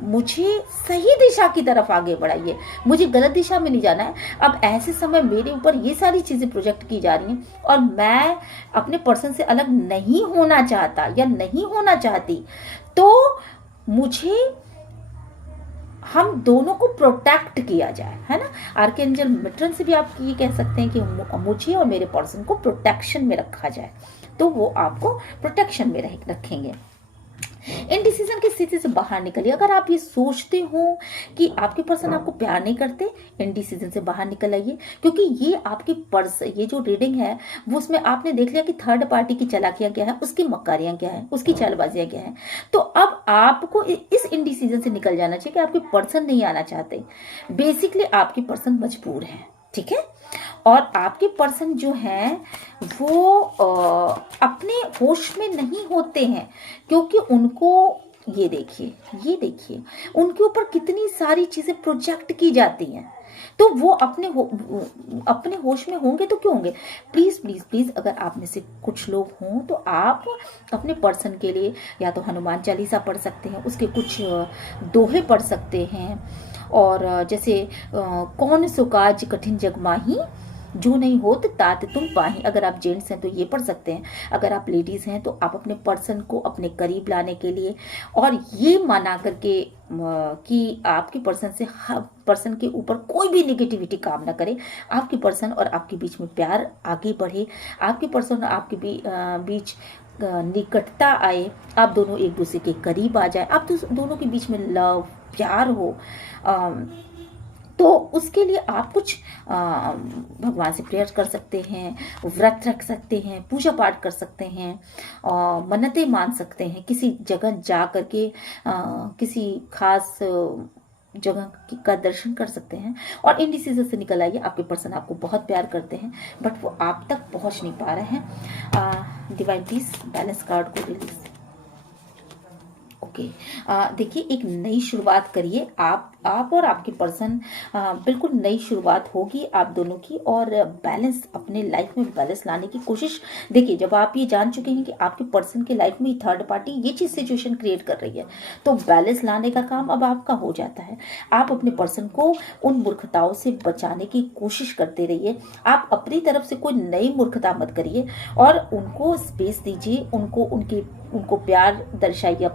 मुझे सही दिशा की तरफ आगे बढ़ाइए, मुझे गलत दिशा में नहीं जाना है। अब ऐसे समय मेरे ऊपर ये सारी चीज़ें प्रोजेक्ट की जा रही हैं और मैं अपने पर्सन से अलग नहीं होना चाहता या नहीं होना चाहती, तो मुझे हम दोनों को प्रोटेक्ट किया जाए, है ना। आर्कएंजल मिट्रन से भी आप ये कह सकते हैं कि मुझे और मेरे पर्सन को प्रोटेक्शन में रखा जाए, तो वो आपको प्रोटेक्शन में रखेंगे। इनडिसीजन की स्थिति से बाहर निकलिए। अगर आप ये सोचते हो कि आपके पर्सन आपको प्यार नहीं करते, इनडिसीजन से बाहर निकल आइए, क्योंकि ये आपकी ये जो रीडिंग है वो उसमें आपने देख लिया कि थर्ड पार्टी की चालाकियां क्या है, उसकी मक्कारियां क्या है, उसकी चालबाजियां क्या है। तो अब आपको इस इनडिसीजन से निकल जाना चाहिए कि आपके पर्सन नहीं आना चाहते, बेसिकली आपके पर्सन मजबूर है, ठीक है। और आपके पर्सन जो हैं वो अपने होश में नहीं होते हैं, क्योंकि उनको ये देखिए उनके ऊपर कितनी सारी चीजें प्रोजेक्ट की जाती हैं। तो वो अपने होश में होंगे तो क्यों होंगे। प्लीज प्लीज प्लीज, अगर आप में से कुछ लोग हों तो आप अपने पर्सन के लिए या तो हनुमान चालीसा पढ़ सकते हैं, उसके कुछ दोहे पढ़ सकते हैं। और जैसे कौन सो काज कठिन जग माही, जो नहीं होत तात तुम पाही। अगर आप जेंट्स हैं तो ये पढ़ सकते हैं, अगर आप लेडीज हैं तो आप अपने पर्सन को अपने करीब लाने के लिए और ये माना करके कि आपके पर्सन के ऊपर कोई भी निगेटिविटी काम ना करे, आपके पर्सन और आपके बीच में प्यार आगे बढ़े, आपके पर्सन और आपके बीच निकटता आए, आप दोनों एक दूसरे के करीब आ जाए, आप दोनों के बीच में लव प्यार हो। तो उसके लिए आप कुछ भगवान से प्रेयर कर सकते हैं, व्रत रख सकते हैं, पूजा पाठ कर सकते हैं, मन्नतें मान सकते हैं, किसी जगह जा करके किसी खास जगह का दर्शन कर सकते हैं। और इनडिसीजन से निकल आइए। आपके पर्सन आपको बहुत प्यार करते हैं बट वो आप तक पहुंच नहीं पा रहे हैं। डिवाइन प्लीज बैलेंस कार्ड को रिलीज। ओके, देखिए एक नई शुरुआत करिए। आप और आपके पर्सन, बिल्कुल नई शुरुआत होगी आप दोनों की। और बैलेंस, अपने लाइफ में बैलेंस लाने की कोशिश। देखिए जब आप ये जान चुके हैं कि आपके पर्सन के लाइफ में थर्ड पार्टी ये चीज सिचुएशन क्रिएट कर रही है, तो बैलेंस लाने का काम अब आपका हो जाता है। आप अपने पर्सन को उन मूर्खताओं से बचाने की कोशिश करते रहिए। आप अपनी तरफ से कोई नई मूर्खता मत करिए और उनको स्पेस दीजिए, उनको प्यार दर्शाइए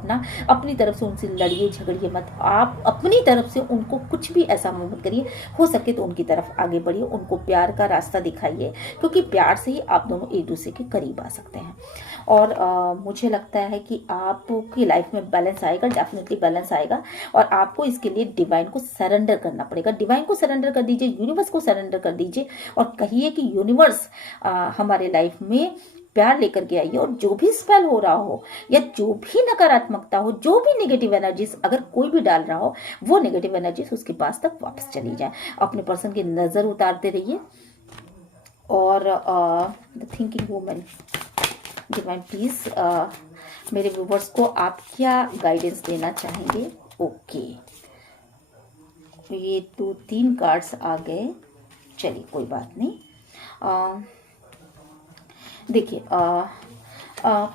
अपनी तरफ से उनसे लड़िए झगड़िए मत। आप अपनी तरफ से उनको कुछ भी ऐसा मत करिए, हो सके तो उनकी तरफ आगे बढ़िए, उनको प्यार का रास्ता दिखाइए, क्योंकि प्यार से ही आप दोनों एक दूसरे के करीब आ सकते हैं। और मुझे लगता है कि आपकी लाइफ में बैलेंस आएगा, डेफिनेटली बैलेंस आएगा। और आपको इसके लिए डिवाइन को सरेंडर करना पड़ेगा। डिवाइन को सरेंडर कर दीजिए, यूनिवर्स को सरेंडर कर दीजिए और कहिए कि यूनिवर्स हमारे लाइफ में प्यार लेकर के आइए। और जो भी स्पेल हो रहा हो या जो भी नकारात्मकता हो, जो भी नेगेटिव एनर्जीज अगर कोई भी डाल रहा हो, वो नेगेटिव एनर्जीज उसके पास तक वापस चली जाए। अपने पर्सन की नजर उतारते रहिए। और the thinking woman, divine please मेरे व्यूवर्स को आप क्या गाइडेंस देना चाहेंगे। ओके, ये 2-3 कार्ड्स आ गए, चलिए कोई बात नहीं। देखिए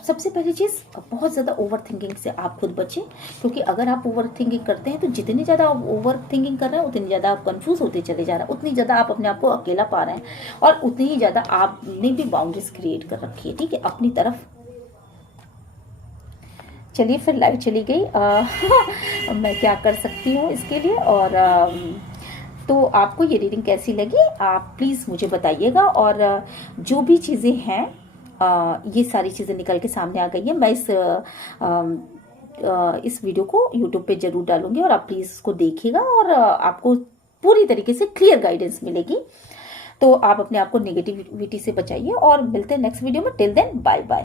सबसे पहली चीज़, बहुत ज़्यादा ओवर थिंकिंग से आप खुद बचें, क्योंकि अगर आप ओवर थिंकिंग करते हैं तो जितनी ज़्यादा आप ओवर थिंकिंग कर रहे हैं उतनी ज़्यादा आप कंफ्यूज होते चले जा रहे हैं, उतनी ज़्यादा आप अपने आप को अकेला पा रहे हैं और उतनी ही ज़्यादा आपने भी बाउंड्रीज क्रिएट कर रखी है, ठीक है, अपनी तरफ। चलिए फिर लाइव चली गई। मैं क्या कर सकती हूँ इसके लिए। और तो आपको ये रीडिंग कैसी लगी आप प्लीज़ मुझे बताइएगा। और जो भी चीज़ें हैं, ये सारी चीज़ें निकल के सामने आ गई है। मैं इस वीडियो को यूट्यूब पे जरूर डालूंगी और आप प्लीज़ इसको देखिएगा और आपको पूरी तरीके से क्लियर गाइडेंस मिलेगी। तो आप अपने आप को नेगेटिविटी से बचाइए और मिलते हैं नेक्स्ट वीडियो में। Till then bye bye.